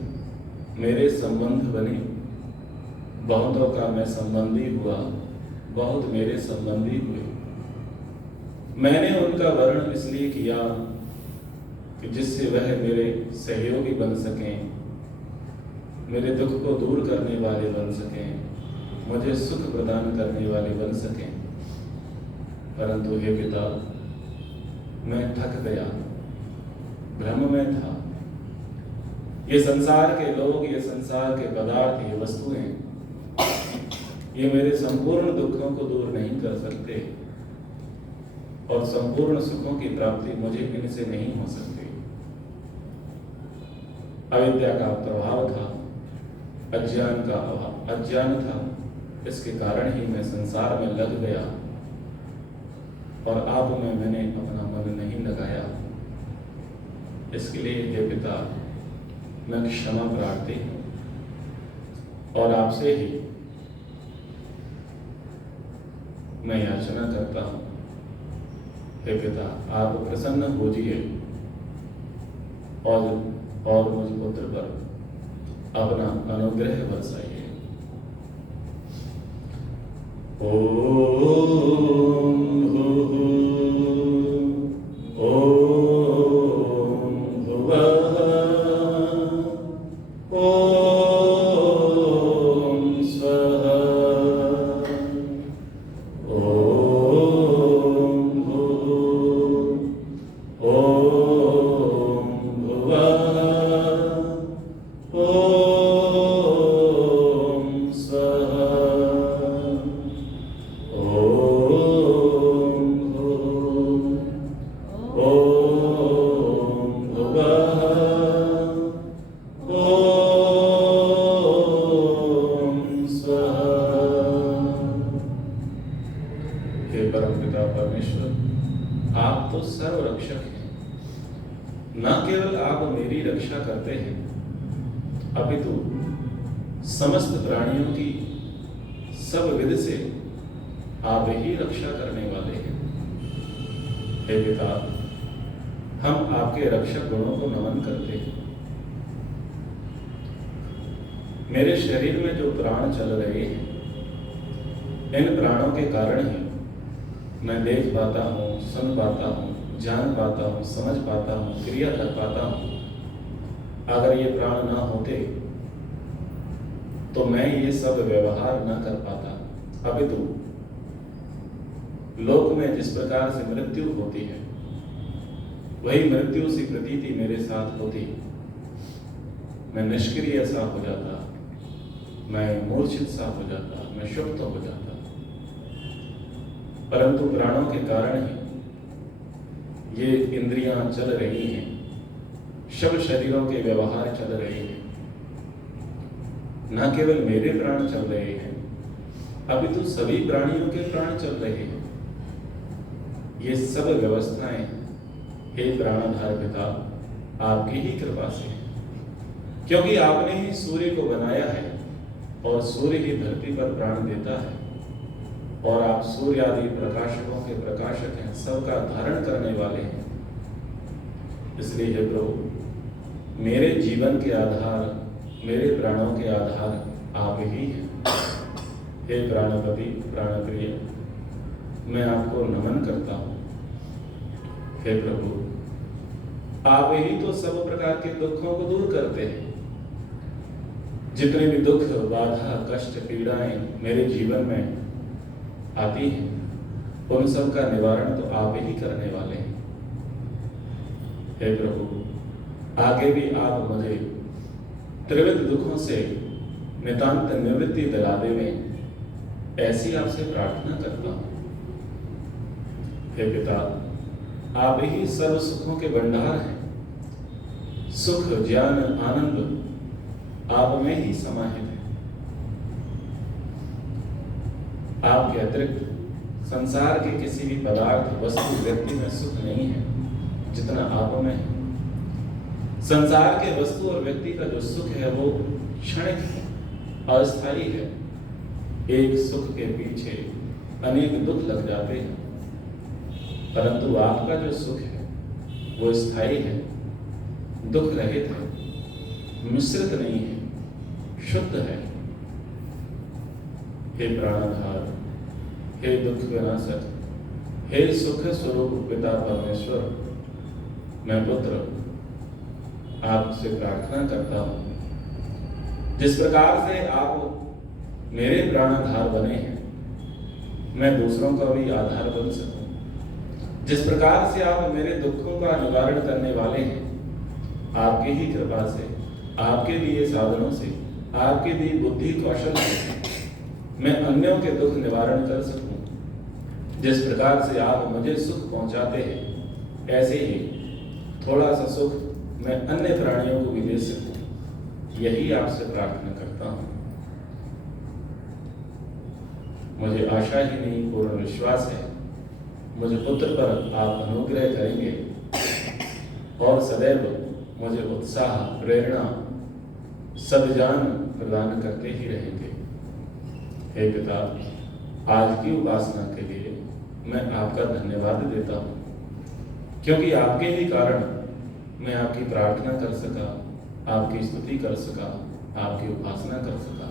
मेरे संबंध बने। बहुतों का मैं संबंधी हुआ, बहुत मेरे संबंधी हुए। मैंने उनका वर्णन इसलिए किया कि जिससे वह मेरे सहयोगी बन सकें, मेरे दुख को दूर करने वाले बन सकें, मुझे सुख प्रदान करने वाले बन सकें। परंतु हे पिता, मैं थक गया, भ्रम में था। ये संसार के लोग, ये संसार के पदार्थ, ये वस्तुएं, ये मेरे संपूर्ण दुखों को दूर नहीं कर सकते और संपूर्ण सुखों की प्राप्ति मुझे इनसे नहीं हो सकती। अविद्या का प्रभाव था, अज्ञान था, इसके कारण ही मैं संसार में लग गया और आप में मैंने अपना मन नहीं लगाया। इसके लिए हे पिता, मैं क्षमा प्रार्थी हूँ और आपसे ही मैं याचना करता हूँ। हे पिता, आप प्रसन्न होजिए और मुझ पुत्र पर अपना अनुग्रह बरसाइए। आप तो सर्वरक्षक हैं। न केवल आप मेरी रक्षा करते हैं, अपितु समस्त प्राणियों की सब विध से आप ही रक्षा करने वाले हैं। हे पिता, हम आपके रक्षक गुणों को नमन करते हैं। मेरे शरीर में जो प्राण चल रहे हैं, इन प्राणों के कारण ही मैं देख पाता हूँ, सुन पाता हूँ, जान पाता हूँ, समझ पाता हूँ, क्रिया कर पाता हूँ। अगर ये प्राण ना होते तो मैं ये सब व्यवहार ना कर पाता। अपितु लोक में जिस प्रकार से मृत्यु होती है, वही मृत्यु सी प्रतीति मेरे साथ होती। मैं निष्क्रिय सा हो जाता, मैं मूर्छित सा हो जाता, मैं शुप्त हो जाता। परंतु प्राणों के कारण ही ये इंद्रियां चल रही हैं, सब शरीरों के व्यवहार चल रहे हैं। न केवल मेरे प्राण चल रहे हैं, अभी तो सभी प्राणियों के प्राण चल रहे हैं। ये सब व्यवस्थाएं हे प्राणधार पिता आपकी ही कृपा से है, क्योंकि आपने ही सूर्य को बनाया है और सूर्य ही धरती पर प्राण देता है। और आप सूर्य आदि प्रकाशकों के प्रकाशक हैं, सबका धारण करने वाले हैं। इसलिए हे प्रभु, मेरे जीवन के आधार, मेरे प्राणों के आधार आप ही हैं। हे प्राणपति, प्राणप्रिय, मैं आपको नमन करता हूँ। हे प्रभु, आप ही तो सब प्रकार के दुखों को दूर करते हैं। जितने भी दुख, बाधा, कष्ट, पीड़ाएं मेरे जीवन में आती हैं, उन सब का निवारण तो आप ही करने वाले हैं। हे प्रभु, आगे भी आप मुझे त्रिविध दुखों से नितांत निवृत्ति दिला देवें, ऐसी आपसे प्रार्थना करता हूं। हे पिता, आप ही सर्व सुखों के भंडार हैं। सुख, ज्ञान, आनंद आप में ही समाहित है। आपके अतिरिक्त संसार के किसी भी पदार्थ, वस्तु, व्यक्ति में सुख नहीं है जितना आप में है। संसार के वस्तु और व्यक्ति का जो सुख है वो क्षणिक है, अस्थायी है। एक सुख के पीछे अनेक दुख लग जाते हैं, परंतु आपका जो सुख है वो स्थायी है, दुख रहित है, मिश्रित नहीं है, शुद्ध है। हे प्राणधार, हे दुख विनाशक, हे सुख स्वरूप पिता परमेश्वर, मैं पुत्र आपसे प्रार्थना करता हूं। जिस प्रकार से आप मेरे प्राणाधार बने हैं, मैं दूसरों का भी आधार बन सकूं। जिस प्रकार से आप मेरे दुखों का निवारण करने वाले हैं, आपकी ही कृपा से, आपके दिए साधनों से, आपके दिए बुद्धि कौशल से मैं अन्यों के दुख निवारण कर सकूं। जिस प्रकार से आप मुझे सुख पहुंचाते हैं, ऐसे ही थोड़ा सा सुख मैं अन्य प्राणियों को भी दे सकूं, यही आपसे प्रार्थना करता हूं। मुझे आशा ही नहीं, पूर्ण विश्वास है, मुझे पुत्र पर आप अनुग्रह करेंगे और सदैव मुझे उत्साह, प्रेरणा, सद्जान प्रदान करते ही रहेंगे। हे पिता, आज की उपासना के लिए मैं आपका धन्यवाद देता हूं, क्योंकि आपके ही कारण मैं आपकी प्रार्थना कर सका, आपकी स्तुति कर सका, आपकी उपासना कर सका।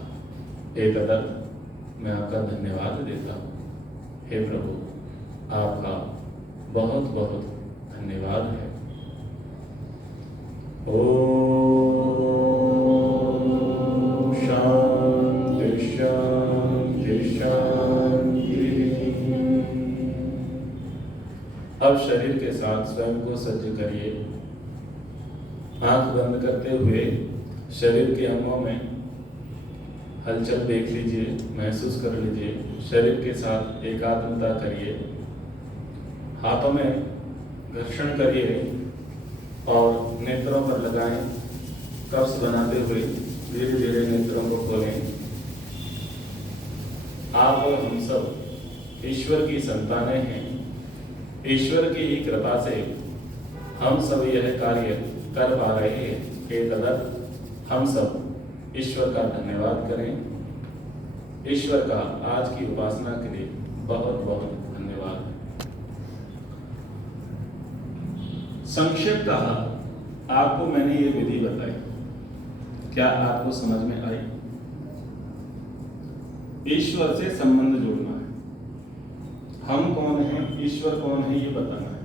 हे तदर्थ मैं आपका धन्यवाद देता हूं। हे प्रभु, आपका बहुत बहुत धन्यवाद है। ओम शांति शांति शांति। अब शरीर के साथ स्वयं को सज्ज करिए। आंख बंद करते हुए शरीर के अंगों में हलचल देख लीजिए, महसूस कर लीजिए। शरीर के साथ एकात्मता करिए। हाथों में घर्षण करिए और नेत्रों पर लगाएं। कब्ज बनाते हुए धीरे धीरे नेत्रों को खोलें। आप और हम सब ईश्वर की संतानें हैं। ईश्वर की ही कृपा से हम सब यह कार्य कर पा रहे हैं। हे तदर्थ हम सब ईश्वर का धन्यवाद करें। ईश्वर का आज की उपासना के लिए बहुत बहुत धन्यवाद। संक्षिप्तः आपको मैंने ये विधि बताई, क्या आपको समझ में आई? ईश्वर से संबंध जोड़ना है। हम कौन हैं, ईश्वर कौन है, ये बताना है।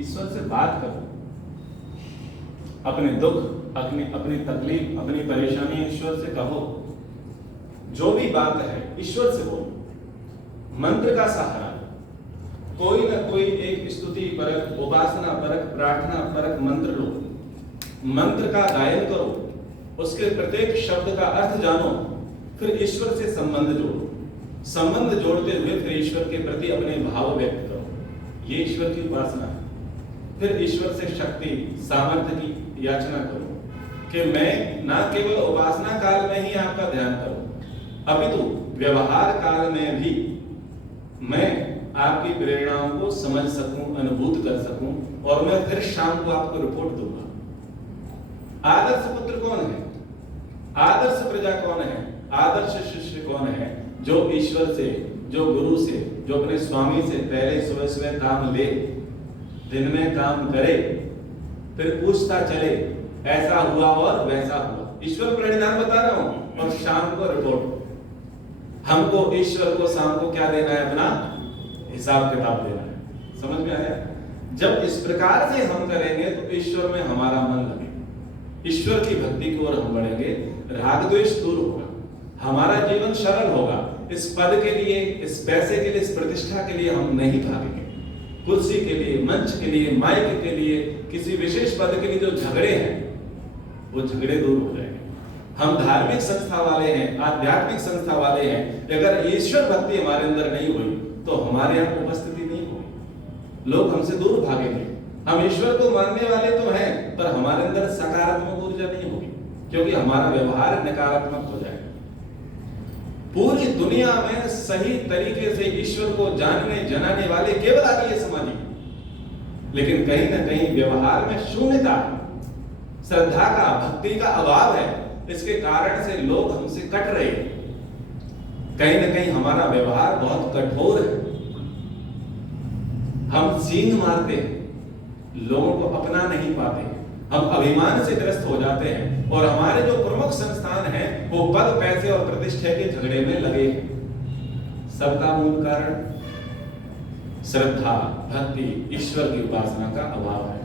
ईश्वर से बात करो, अपने दुख, अपनी तकलीफ, अपनी परेशानी ईश्वर से कहो। जो भी बात है ईश्वर से बोलो। मंत्र का सहारा, कोई ना कोई एक स्तुति परक, उपासना परक, प्रार्थना परक मंत्र लो। मंत्र का गायन करो, उसके प्रत्येक शब्द का अर्थ जानो, फिर ईश्वर से संबंध जोड़ो। संबंध जोड़ते हुए फिर ईश्वर के प्रति अपने भाव व्यक्त करो। ये ईश्वर की उपासना है। फिर ईश्वर से शक्ति, सामर्थ्य की याचना करो कि मैं ना केवल उपासना काल में ही आपका ध्यान करूं, अपितु व्यवहार काल में भी मैं आपकी प्रेरणाओं को समझ सकूं, अनुभूत कर सकूं, और मैं फिर शाम को आपको रिपोर्ट दूंगा। आदर्श पुत्र कौन है, आदर्श प्रजा कौन है, आदर्श शिष्य कौन है? जो ईश्वर से, जो गुरु से, जो अपने स्वामी से पहले सुबह सुबह काम ले, दिन में काम करे, फिर पूछता चले ऐसा हुआ और वैसा हुआ, ईश्वर परिणाम बता रहा हूं, और शाम को रिपोर्ट। हमको ईश्वर को शाम को क्या देना है? अपना हिसाब किताब देना है। समझ में आया? जब इस प्रकार से हम करेंगे तो ईश्वर में हमारा मन लगेगा, ईश्वर की भक्ति की ओर हम बढ़ेंगे, राग द्वेष दूर होगा, हमारा जीवन सरल होगा। इस पद के लिए, इस पैसे के लिए, इस प्रतिष्ठा के लिए हम नहीं भागेंगे। कुर्सी के लिए, मंच के लिए, माइक के लिए, किसी विशेष पद के लिए जो झगड़े हैं वो झगड़े दूर हो जाएंगे। हम धार्मिक संस्था वाले हैं, आध्यात्मिक संस्था वाले हैं, अगर ईश्वर भक्ति हमारे अंदर नहीं हुई तो हमारे यहाँ उपस्थिति नहीं होगी, लोग हमसे दूर भागेंगे। हम ईश्वर को मानने वाले तो हैं, पर हमारे अंदर सकारात्मक ऊर्जा नहीं होगी, क्योंकि हमारा व्यवहार नकारात्मक हो जाएगा। पूरी दुनिया में सही तरीके से ईश्वर को जानने जनाने वाले केवल आर्य समाज ही, लेकिन कहीं ना कहीं व्यवहार में शून्यता है, श्रद्धा का, भक्ति का अभाव है। इसके कारण से लोग हमसे कट रहे हैं। कहीं ना कहीं हमारा व्यवहार बहुत कठोर है, हम सींग मारते हैं, लोगों को अपना नहीं पाते, हम अभिमान से ग्रस्त हो जाते हैं, और हमारे जो प्रमुख संस्थान हैं वो पद, पैसे और प्रतिष्ठा के झगड़े में लगे हैं। सबका मूल कारण श्रद्धा, भक्ति, ईश्वर की उपासना का अभाव है।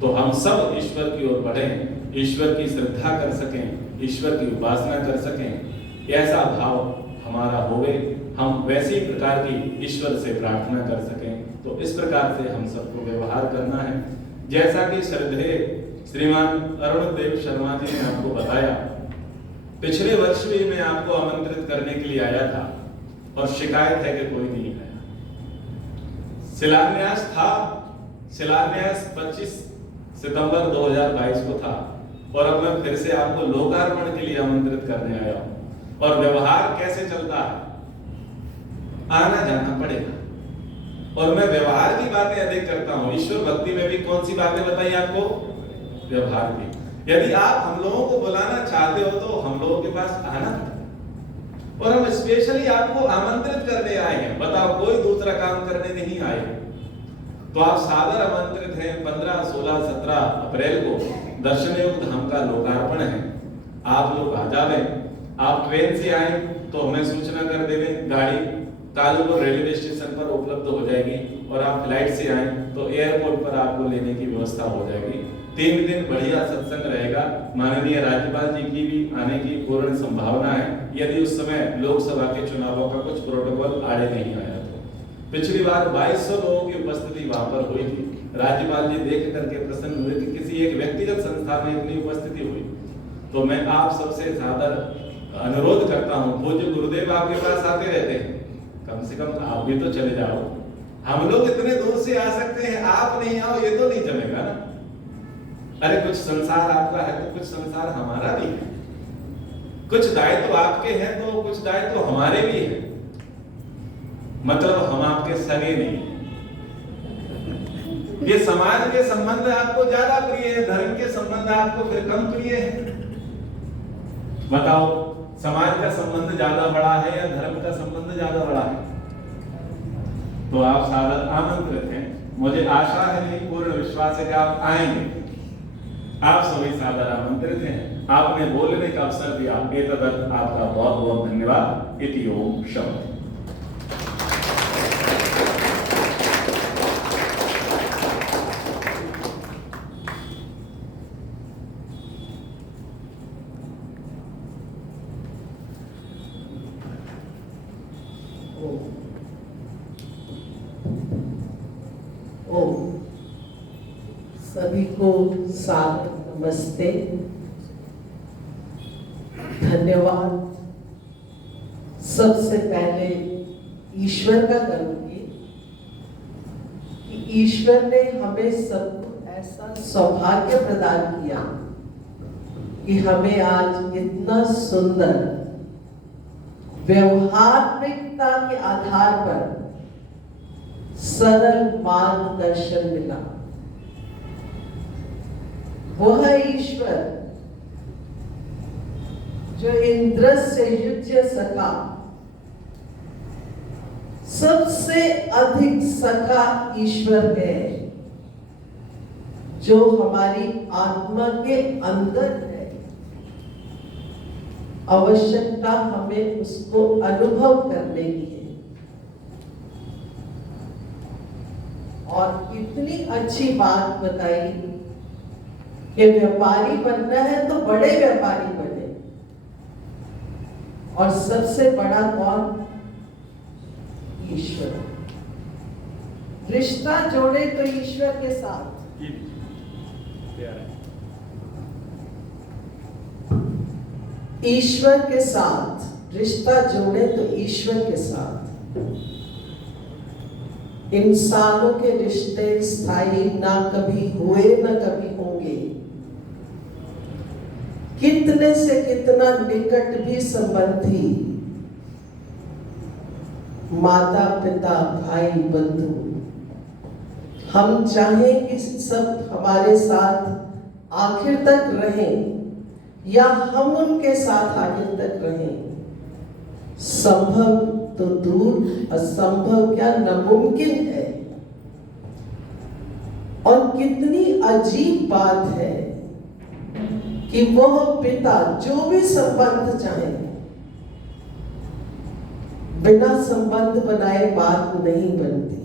तो हम सब ईश्वर की ओर बढ़ें, ईश्वर की श्रद्धा कर सकें, ईश्वर की उपासना कर सकें, ऐसा भाव हमारा होवे, हम वैसी प्रकार की ईश्वर से प्रार्थना कर सकें। तो इस प्रकार से हम सबको व्यवहार करना है। जैसा कि श्रद्धेय श्रीमान अरुण देव शर्मा जी ने आपको बताया, पिछले वर्ष भी मैं आपको आमंत्रित करने के लिए आया था और शिकायत है कि कोई नहीं आया। शिलान्यास था, शिलान्यास 25 सितंबर 2022 को था, और अब मैं फिर से आपको लोकार्पण के लिए आमंत्रित करने आया हूं। और व्यवहार कैसे चलता है, आना जाना पड़ेगा। और मैं व्यवहार की बातें अधिक करता हूं, ईश्वर भक्ति में भी कौन सी बातें बताई आपको? व्यवहार की। यदि आप हम लोगों को बुलाना चाहते हो तो हम लोगों के पास आना, और हम स्पेशली आपको आमंत्रित करने आए हैं। बताओ, कोई दूसरा काम करने नहीं आए। तो आप सादर आमंत्रित हैं। 15, 16, 17 अप्रैल को दर्शन योग धाम का लोकार्पण है। आप लोग आ जावे। आप ट्रेन से आए तो हमें सूचना कर देवे, गाड़ी कालूपुर रेलवे स्टेशन पर उपलब्ध हो जाएगी, और आप फ्लाइट से आए तो एयरपोर्ट पर आपको लेने की व्यवस्था हो जाएगी। 3 दिन बढ़िया सत्संग रहेगा। माननीय राज्यपाल जी की भी आने की पूर्ण संभावना है, यदि उस समय लोकसभा के चुनावों का कुछ प्रोटोकॉल आड़े नहीं आया तो। पिछली बार 2200 लोगों की उपस्थिति वहां पर हुई थी। राज्यपाल जी देख करके प्रसन्न हुए कि किसी एक व्यक्तिगत संस्था में इतनी उपस्थिति हुई। तो मैं आप सबसे ज्यादा अनुरोध करता हूं, पूज्य गुरुदेव आपके पास आते रहते हैं, कम से कम आप भी तो चले जाओ। हम लोग इतने दूर से आ सकते हैं, आप नहीं आओ, ये तो नहीं चलेगा ना। अरे कुछ संसार आपका है तो कुछ संसार हमारा भी है, कुछ दायित्व आपके हैं तो कुछ दायित्व हमारे भी हैं। मतलब हम आपके सगे नहीं। ये समाज के संबंध आपको ज्यादा प्रिय है, धर्म के संबंध आपको फिर कम प्रिय है। बताओ, समाज का संबंध ज्यादा बड़ा है या धर्म का संबंध ज्यादा बड़ा है? तो आप सादर आमंत्रित हैं। मुझे आशा है, नहीं पूर्ण विश्वास है कि आप आएंगे। आप सभी सादर आमंत्रित हैं। आपने बोलने का अवसर दिया, एतदर्थ आपका बहुत बहुत धन्यवाद। इति ओम शब्द। सभी को सादर नमस्ते, धन्यवाद। सबसे पहले ईश्वर का करूंगी कि ईश्वर ने हमें सबको ऐसा सौभाग्य प्रदान किया कि हमें आज इतना सुंदर व्यवहारिकता के आधार पर सरल मार्गदर्शन मिला। वह ईश्वर जो इंद्र से युज्य सका, सबसे अधिक सखा ईश्वर है, जो हमारी आत्मा के अंदर है। आवश्यकता हमें उसको अनुभव करने की है। और इतनी अच्छी बात बताई कि व्यापारी बनना है तो बड़े व्यापारी बने। और सबसे बड़ा कौन? ईश्वर। रिश्ता जोड़े तो ईश्वर के साथ। ईश्वर के साथ रिश्ता जोड़े तो ईश्वर के साथ। इंसानों के रिश्ते स्थायी ना कभी हुए ना कभी होंगे। कितने से कितना निकट भी संबंधी, माता पिता भाई बंधु, हम चाहें कि सब हमारे साथ आखिर तक रहें या हम उनके साथ आखिर तक रहें, संभव तो दूर, असंभव क्या नामुमकिन है। और कितनी अजीब बात है कि वह पिता जो भी संबंध चाहे, बिना संबंध बनाए बात नहीं बनती,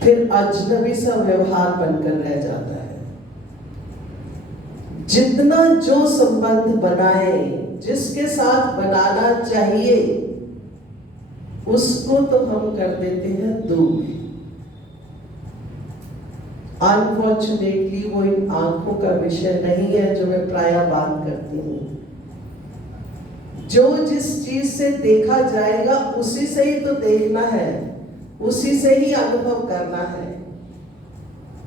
फिर अजनबी सा व्यवहार बनकर रह जाता है। जितना जो संबंध बनाए, जिसके साथ बनाना चाहिए, उसको तो हम कर देते हैं दूर। अनफॉर्चुनेटली वो इन आंखों का विषय नहीं है जो मैं प्रायः बात करती हूँ। जो जिस चीज से देखा जाएगा उसी से ही तो देखना है, उसी से ही अनुभव करना है।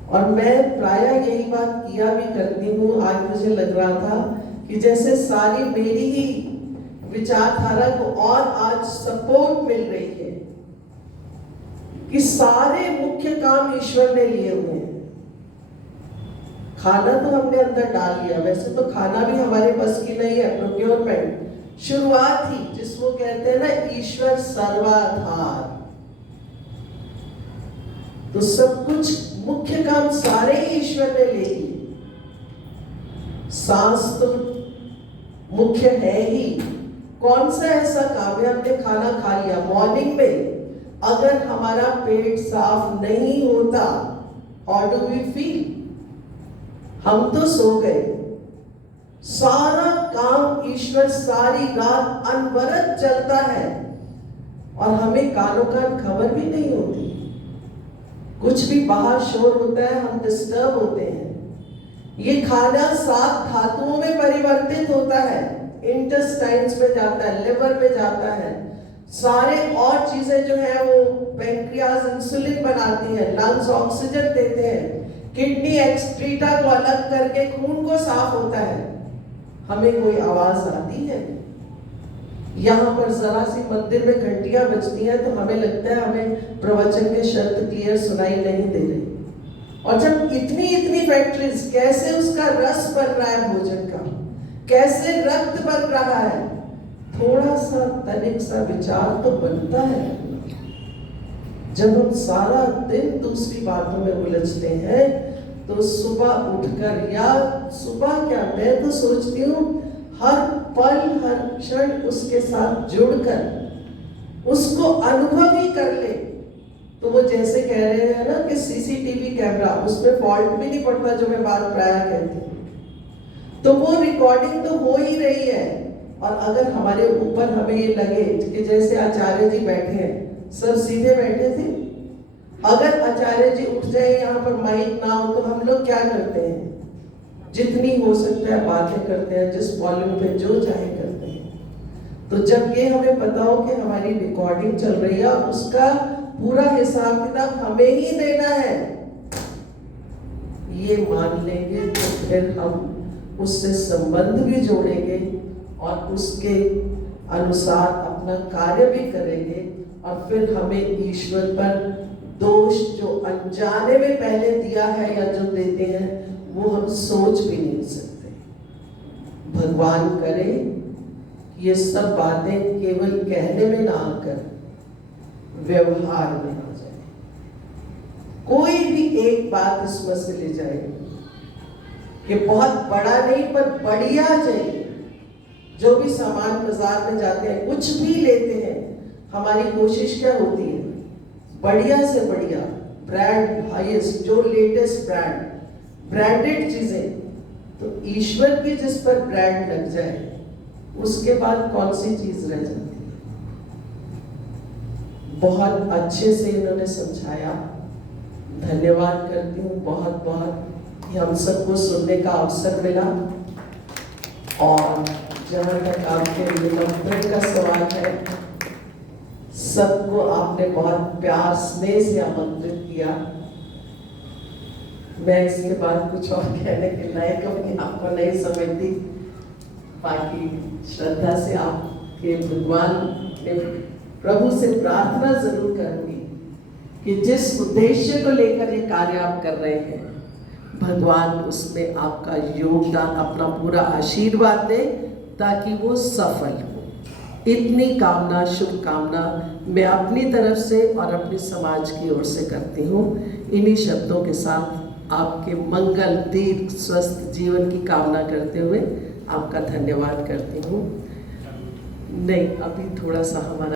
और मैं प्रायः यही बात किया भी करती हूँ। आज मुझे लग रहा था कि जैसे सारी मेरी ही विचारधारा को और आज सपोर्ट मिल रही है कि सारे मुख्य काम ईश्वर ने लिए हुए हैं। खाना तो हमने अंदर डाल लिया, वैसे तो खाना भी हमारे बस की नहीं है। प्रोक्योरमेंट शुरुआत ही, जिसको कहते हैं ना ईश्वर सर्वाधार, तो सब कुछ मुख्य काम सारे ही ईश्वर ने ले लिए। सांस तो मुख्य है ही। कौन सा ऐसा काम है, हमने खाना खा लिया मॉर्निंग में, अगर हमारा पेट साफ नहीं होता, हाउ डू वी फील? हम तो सो गए। सारा काम ईश्वर सारी रात अनवरत चलता है और हमें कानो कान खबर भी नहीं होती। कुछ भी बाहर शोर होता है, हम डिस्टर्ब होते हैं। ये खाना 7 धातुओं में परिवर्तित होता है, इंटेस्टाइन्स में जाता है, लिवर में जाता है, सारे और चीजें जो है वो पैंक्रियाज इंसुलिन बनाती है, लंग्स ऑक्सीजन देते हैं, किडनी एक्सक्रीटा को अलग करके खून को साफ होता है। हमें कोई आवाज आती है? यहाँ पर जरा सी मंदिर में घंटियां बजती हैं तो हमें लगता है हमें प्रवचन के शब्द क्लियर सुनाई नहीं दे रहे। और जब इतनी इतनी फैक्ट्रीज, कैसे उसका रस बन रहा है भोजन का, कैसे रक्त बन रहा है, थोड़ा सा तनिक सा विचार तो बनता है। जब हम सारा दिन दूसरी बातों में उलझते हैं तो सुबह उठकर, या सुबह क्या, मैं तो सोचती हूँ हर पल हर क्षण उसके साथ जुड़कर उसको अनुभव ही कर ले, तो वो जैसे कह रहे हैं ना कि सीसीटीवी कैमरा, उसमें फॉल्ट भी नहीं पड़ता, जो मैं बात प्रायः कहती हूँ। तो वो रिकॉर्डिंग तो हो ही रही है। और अगर हमारे ऊपर हमें ये लगे कि जैसे आचार्य जी बैठे हैं, सब सीधे बैठे थे, अगर आचार्य जी उठ जाए, यहाँ पर माइक ना हो, तो हम लोग क्या करते हैं? जितनी हो सकता है बातें करते हैं, जिस वॉल्यूम पे जो चाहे करते हैं। तो जब ये हमें पता हो कि हमारी रिकॉर्डिंग चल रही है, उसका पूरा हिसाब किताब हमें ही देना है, ये मान लेंगे तो फिर हम उससे संबंध भी जोड़ेंगे और उसके अनुसार अपना कार्य भी करेंगे। और फिर हमें ईश्वर पर दोष जो अनजाने में पहले दिया है या जो देते हैं, वो हम सोच भी नहीं सकते। भगवान करे ये सब बातें केवल कहने में ना आकर व्यवहार में आ जाए। कोई भी एक बात इसमें से ले जाए कि बहुत बड़ा नहीं पर बढ़िया चाहिए। जो भी सामान बाजार में जाते हैं, कुछ भी लेते हैं, हमारी कोशिश क्या होती है? बढ़िया से बढ़िया ब्रांड, हाईएस्ट, जो लेटेस्ट ब्रांड, ब्रांडेड चीजें। तो ईश्वर की जिस पर ब्रांड लग जाए, उसके बाद कौन सी चीज रह जाती है? बहुत अच्छे से इन्होंने समझाया। धन्यवाद करती हूँ बहुत बहुत कि हम सबको सुनने का अवसर मिला। और जहाँ तक आपके निमंत्रण का सवाल है, सबको आपने बहुत प्यार स्नेह से आमंत्रित किया। मैं इसके बाद कुछ और कहने के लायक अपने आपको नहीं समझती। बाकी श्रद्धा से आपके भगवान के प्रभु से प्रार्थना जरूर करूंगी कि जिस उद्देश्य को लेकर ये कार्य आप कर रहे हैं, भगवान उसमें आपका योगदान, अपना पूरा आशीर्वाद दे ताकि वो सफल हो। इतनी कामना, शुभकामना मैं अपनी तरफ से और अपने समाज की ओर से करती हूँ। इन्हीं शब्दों के साथ आपके मंगल, दीर्घ, स्वस्थ जीवन की कामना करते हुए आपका धन्यवाद करती हूँ। नहीं, अभी थोड़ा सा हमारा